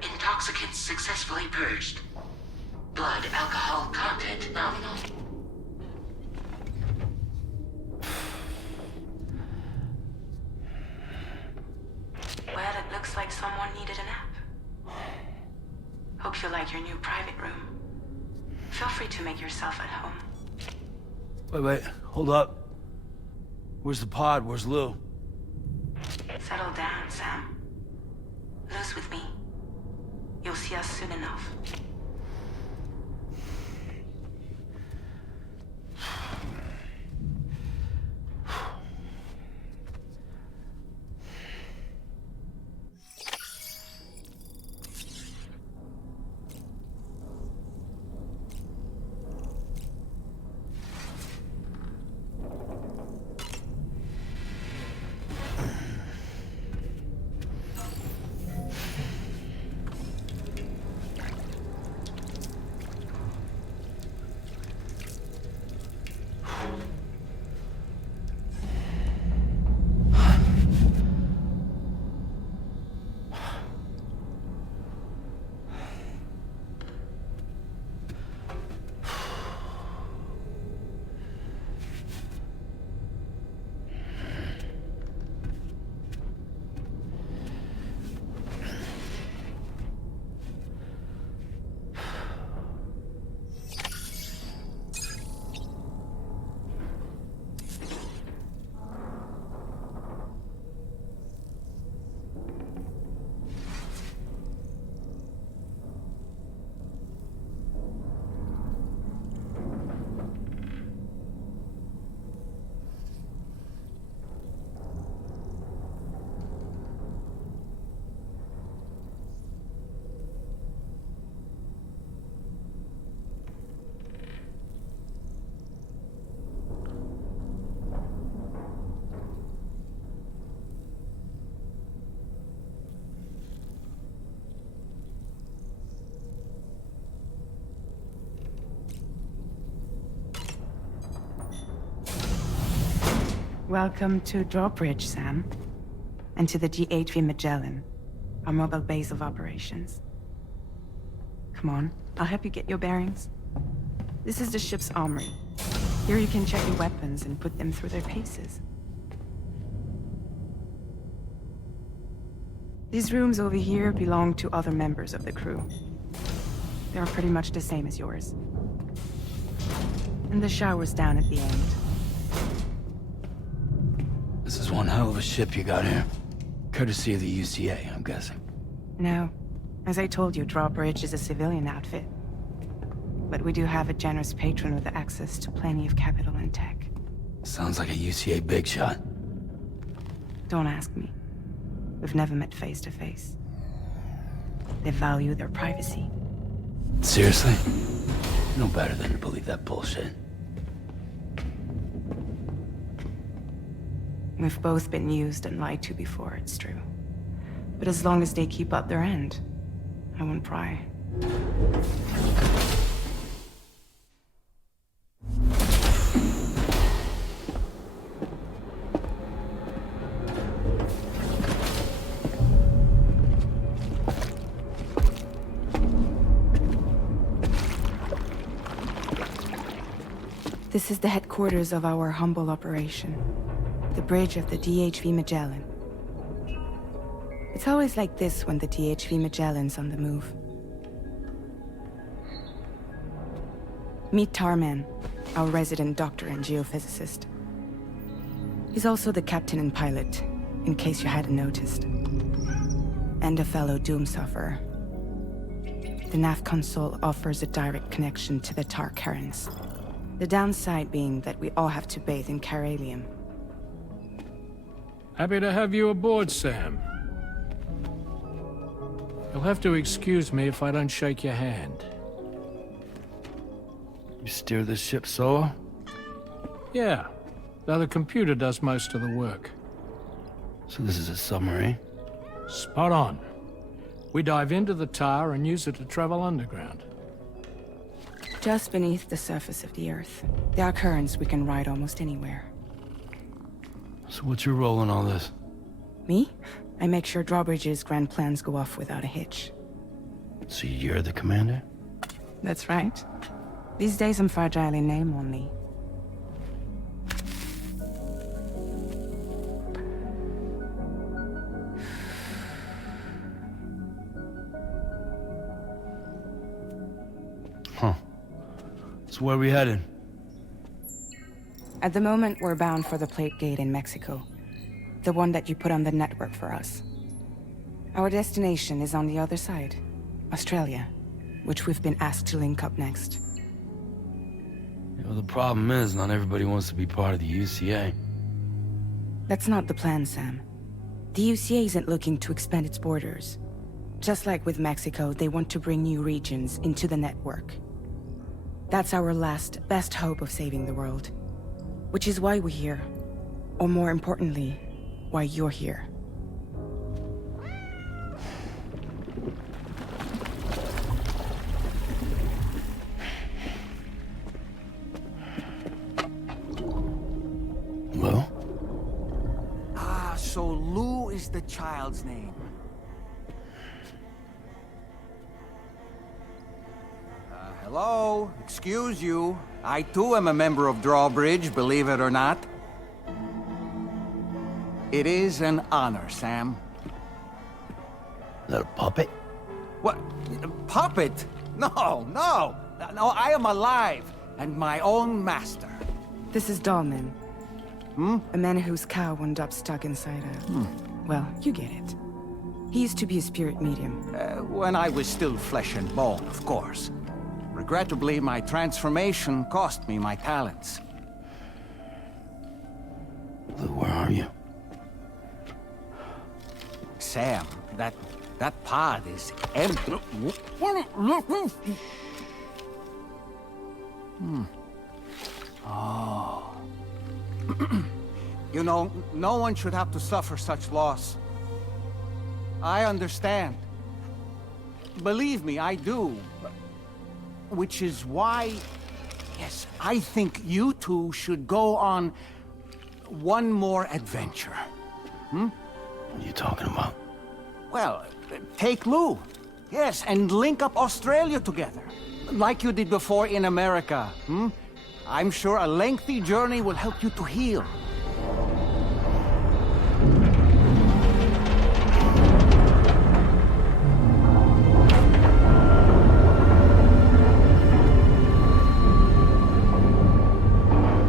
Intoxicants successfully purged. Blood alcohol content now hope you like your new private room. Feel free to make yourself at home. Wait, hold up. Where's the pod? Where's Lou? Settle down, Sam. Lou's with me. You'll see us soon enough. Welcome to Drawbridge, Sam. And to the GHV Magellan, our mobile base of operations. Come on, I'll help you get your bearings. This is the ship's armory. Here you can check your weapons and put them through their paces. These rooms over here belong to other members of the crew. They are pretty much the same as yours. And the shower's down at the end. This is one hell of a ship you got here. Courtesy of the UCA, I'm guessing. No. As I told you, Drawbridge is a civilian outfit. But we do have a generous patron with access to plenty of capital and tech. Sounds like a UCA big shot. Don't ask me. We've never met face to face. They value their privacy. Seriously? No better than to believe that bullshit. We've both been used and lied to before, it's true. But as long as they keep up their end, I won't pry. This is the headquarters of our humble operation. The bridge of the DHV Magellan. It's always like this when the DHV Magellan's on the move. Meet Tarman, our resident doctor and geophysicist. He's also the captain and pilot, in case you hadn't noticed. And a fellow doom sufferer. The nav console offers a direct connection to the tar currents. The downside being that we all have to bathe in caralium. Happy to have you aboard, Sam. You'll have to excuse me if I don't shake your hand. You steer this ship solo? Yeah, though the computer does most of the work. So this is a submarine? Spot on. We dive into the tar and use it to travel underground. Just beneath the surface of the Earth, there are currents we can ride almost anywhere. So what's your role in all this? Me? I make sure Drawbridge's grand plans go off without a hitch. So you're the commander? That's right. These days I'm fragile in name only. So where are we headed? At the moment, we're bound for the plate gate in Mexico. The one that you put on the network for us. Our destination is on the other side, Australia, which we've been asked to link up next. Well, the problem is, not everybody wants to be part of the UCA. That's not the plan, Sam. The UCA isn't looking to expand its borders. Just like with Mexico, they want to bring new regions into the network. That's our last, best hope of saving the world. Which is why we're here. Or more importantly, why you're here. Well? So Lou is the child's name. Hello? Excuse you. I too am a member of Drawbridge, believe it or not. It is an honor, Sam. Is that a puppet? What? A puppet? No, no! No, I am alive, and my own master. This is Dahlman. A man whose cow wound up stuck inside a... Well, you get it. He used to be a spirit medium. When I was still flesh and bone, of course. Regrettably, my transformation cost me my talents. Lou, where are you? Sam, that pod is empty. Oh. You know, no one should have to suffer such loss. I understand. Believe me, I do. Which is why, yes, I think you two should go on one more adventure. What are you talking about? Well, take Lou. Yes, and link up Australia together. Like you did before in America. I'm sure a lengthy journey will help you to heal.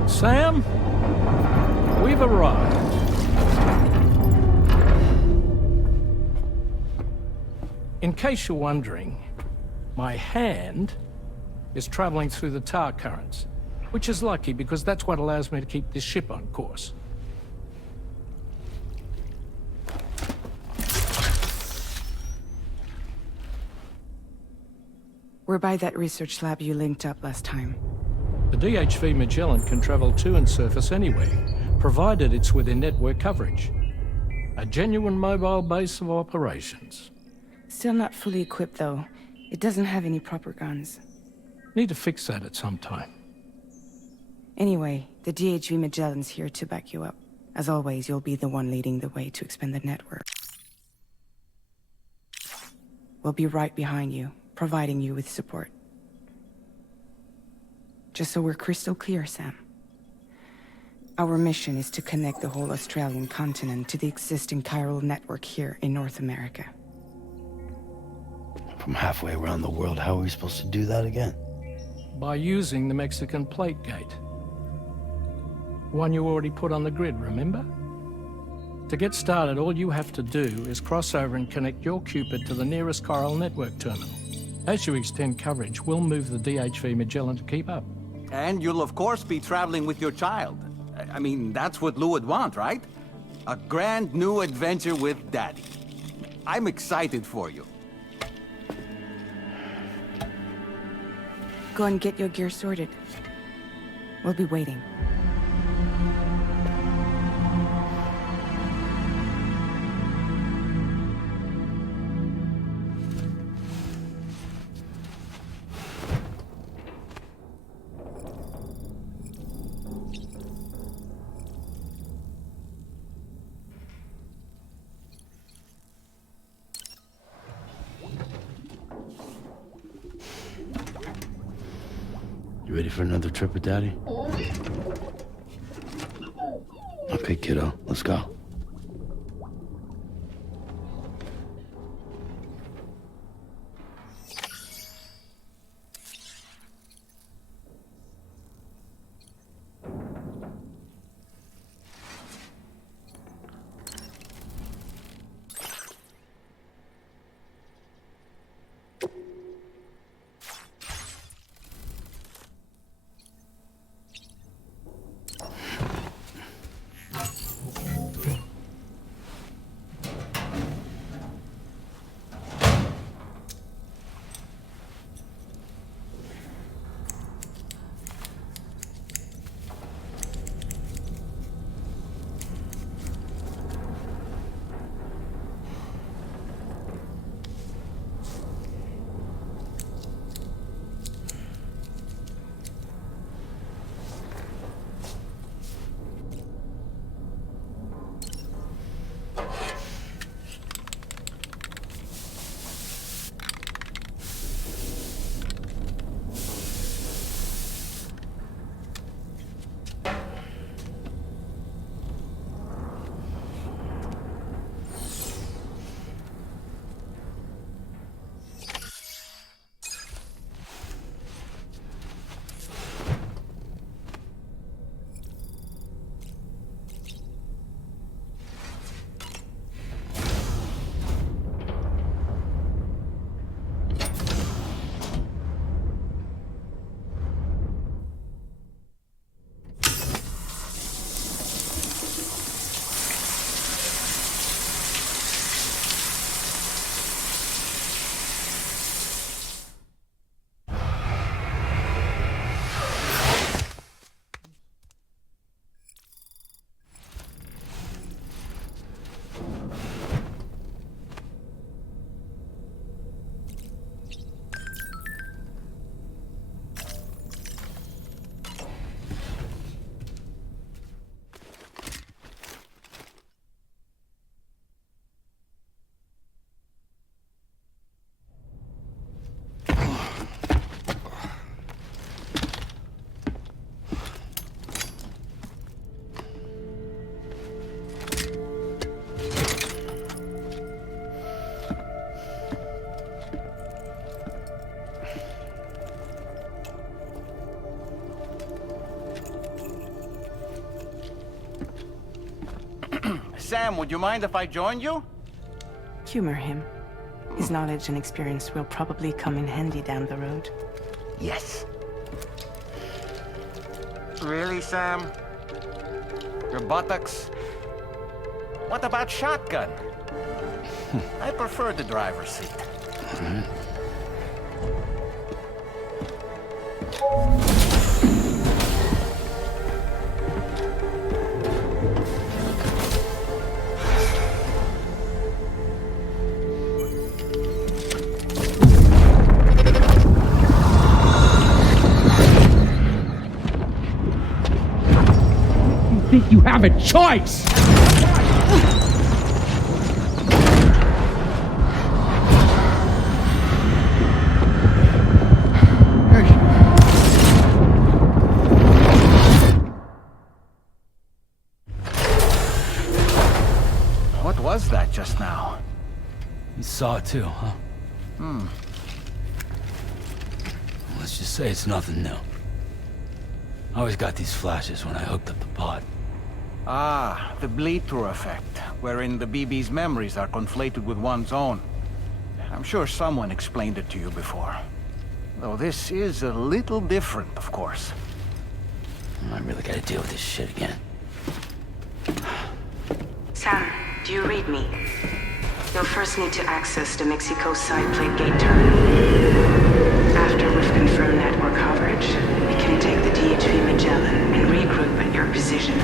Sam, we've arrived. In case you're wondering, my hand is traveling through the tar currents, which is lucky because that's what allows me to keep this ship on course. We're by that research lab you linked up last time. The DHV Magellan can travel to and surface anywhere, provided it's within network coverage. A genuine mobile base of operations. Still not fully equipped, though. It doesn't have any proper guns. Need to fix that at some time. Anyway, the DHV Magellan's here to back you up. As always, you'll be the one leading the way to expand the network. We'll be right behind you, providing you with support. Just so we're crystal clear, Sam. Our mission is to connect the whole Australian continent to the existing chiral network here in North America. From halfway around the world, how are we supposed to do that again? By using the Mexican plate gate. One you already put on the grid, remember? To get started, all you have to do is cross over and connect your Cupid to the nearest chiral network terminal. As you extend coverage, we'll move the DHV Magellan to keep up. And you'll of course be traveling with your child. I mean, that's what Lou would want, right? A grand new adventure with Daddy. I'm excited for you. Go and get your gear sorted. We'll be waiting. You ready for another trip with Daddy? Okay, kiddo, let's go. Sam, would you mind if I joined you? Humor him. His knowledge and experience will probably come in handy down the road. Yes. Really, Sam? Your buttocks? What about shotgun? I prefer the driver's seat. Think you have a choice? What was that just now? You saw it too, huh? Hmm. Let's just say it's nothing new. I always got these flashes when I hooked up the pod. Ah, the bleed-through effect, wherein the BB's memories are conflated with one's own. I'm sure someone explained it to you before. Though this is a little different, of course. I really gotta deal with this shit again. Sam, do you read me? You'll first need to access the Mexico side plate gate terminal. After we've confirmed network coverage, we can take the DHV Magellan and regroup at your position.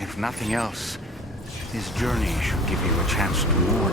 If nothing else, this journey should give you a chance to mourn.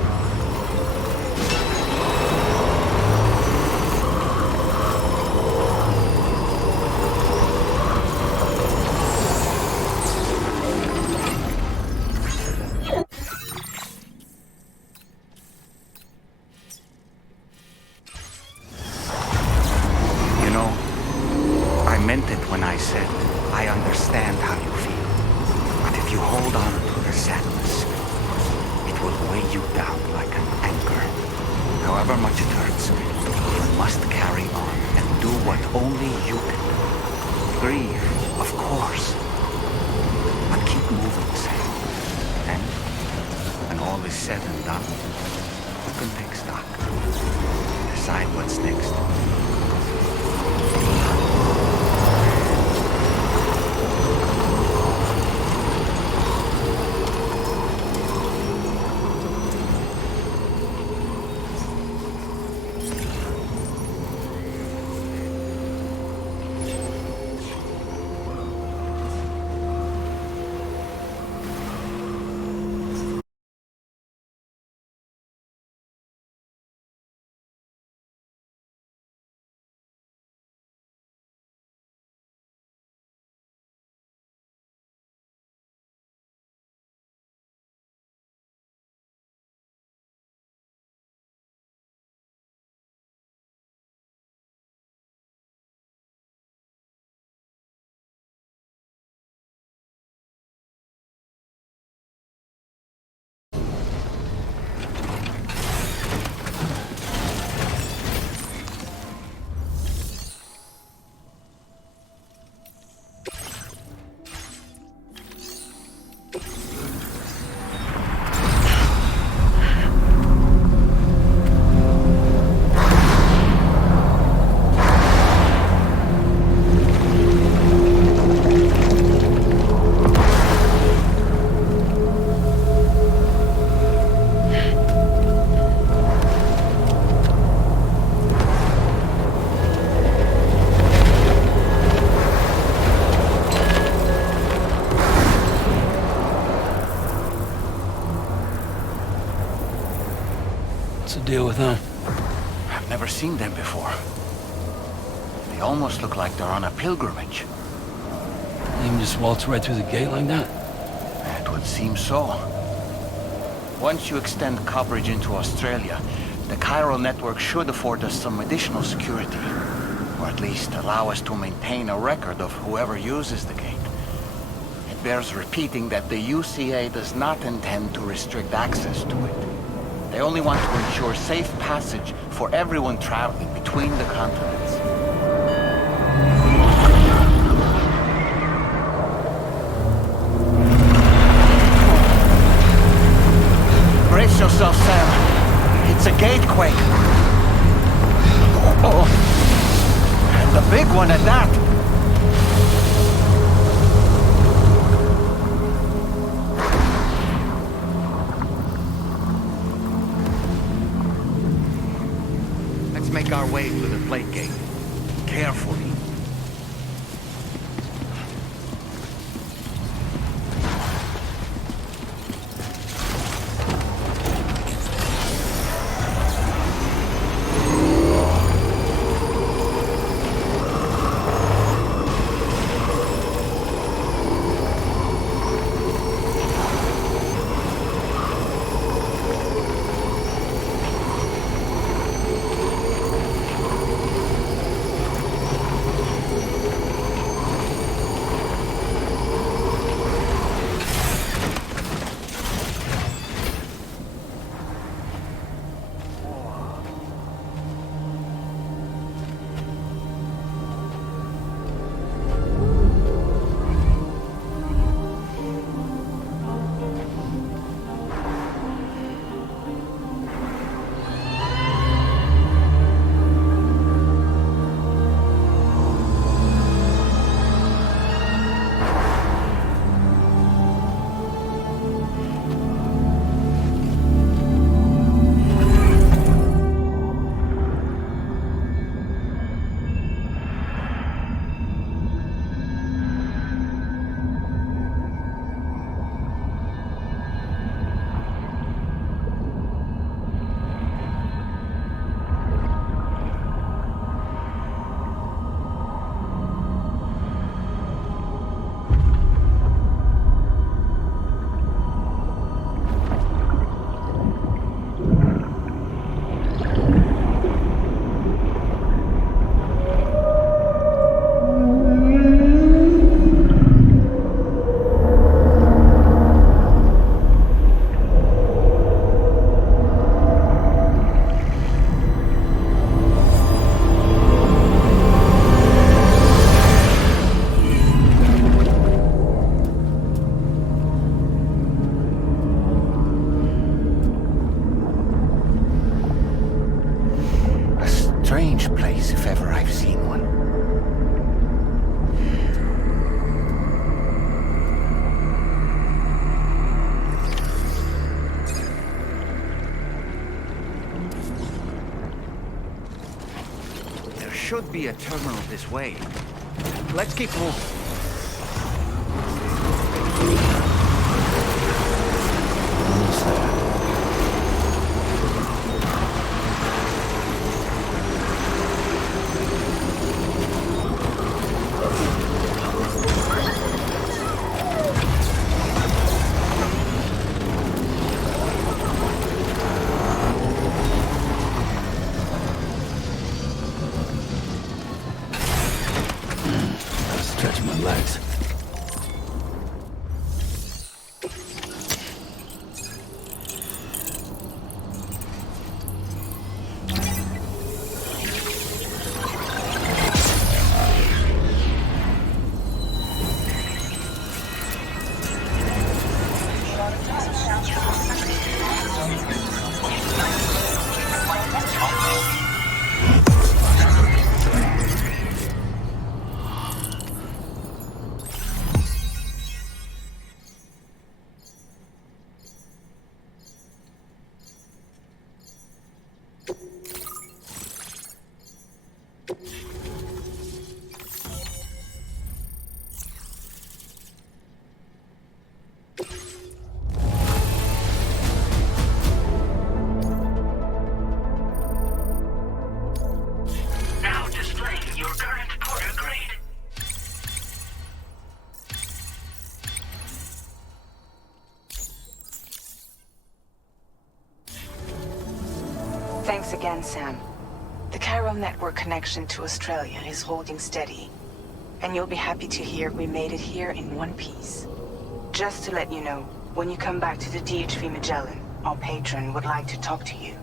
however much it hurts, you must carry on and do what only you can do. Grieve, of course. But keep moving, Sam. And when all is said and done, you can take stock. Decide what's next. What's the deal with them? I've never seen them before. They almost look like they're on a pilgrimage. They can just waltz right through the gate like that? It would seem so. Once you extend coverage into Australia, the chiral network should afford us some additional security. Or at least allow us to maintain a record of whoever uses the gate. It bears repeating that the UCA does not intend to restrict access to it. They only want to ensure safe passage for everyone traveling between the continents. Brace yourself, Sam. It's a gatequake. Oh. And a big one at that. Make our way through the plate gate. Carefully. strange place if ever I've seen one. There should be a terminal this way. Let's keep moving. Stretch my legs. Now displaying your current porter grade. Thanks again, Sam. The chiral network connection to Australia is holding steady. And you'll be happy to hear we made it here in one piece. Just to let you know, when you come back to the DHV Magellan, our patron would like to talk to you.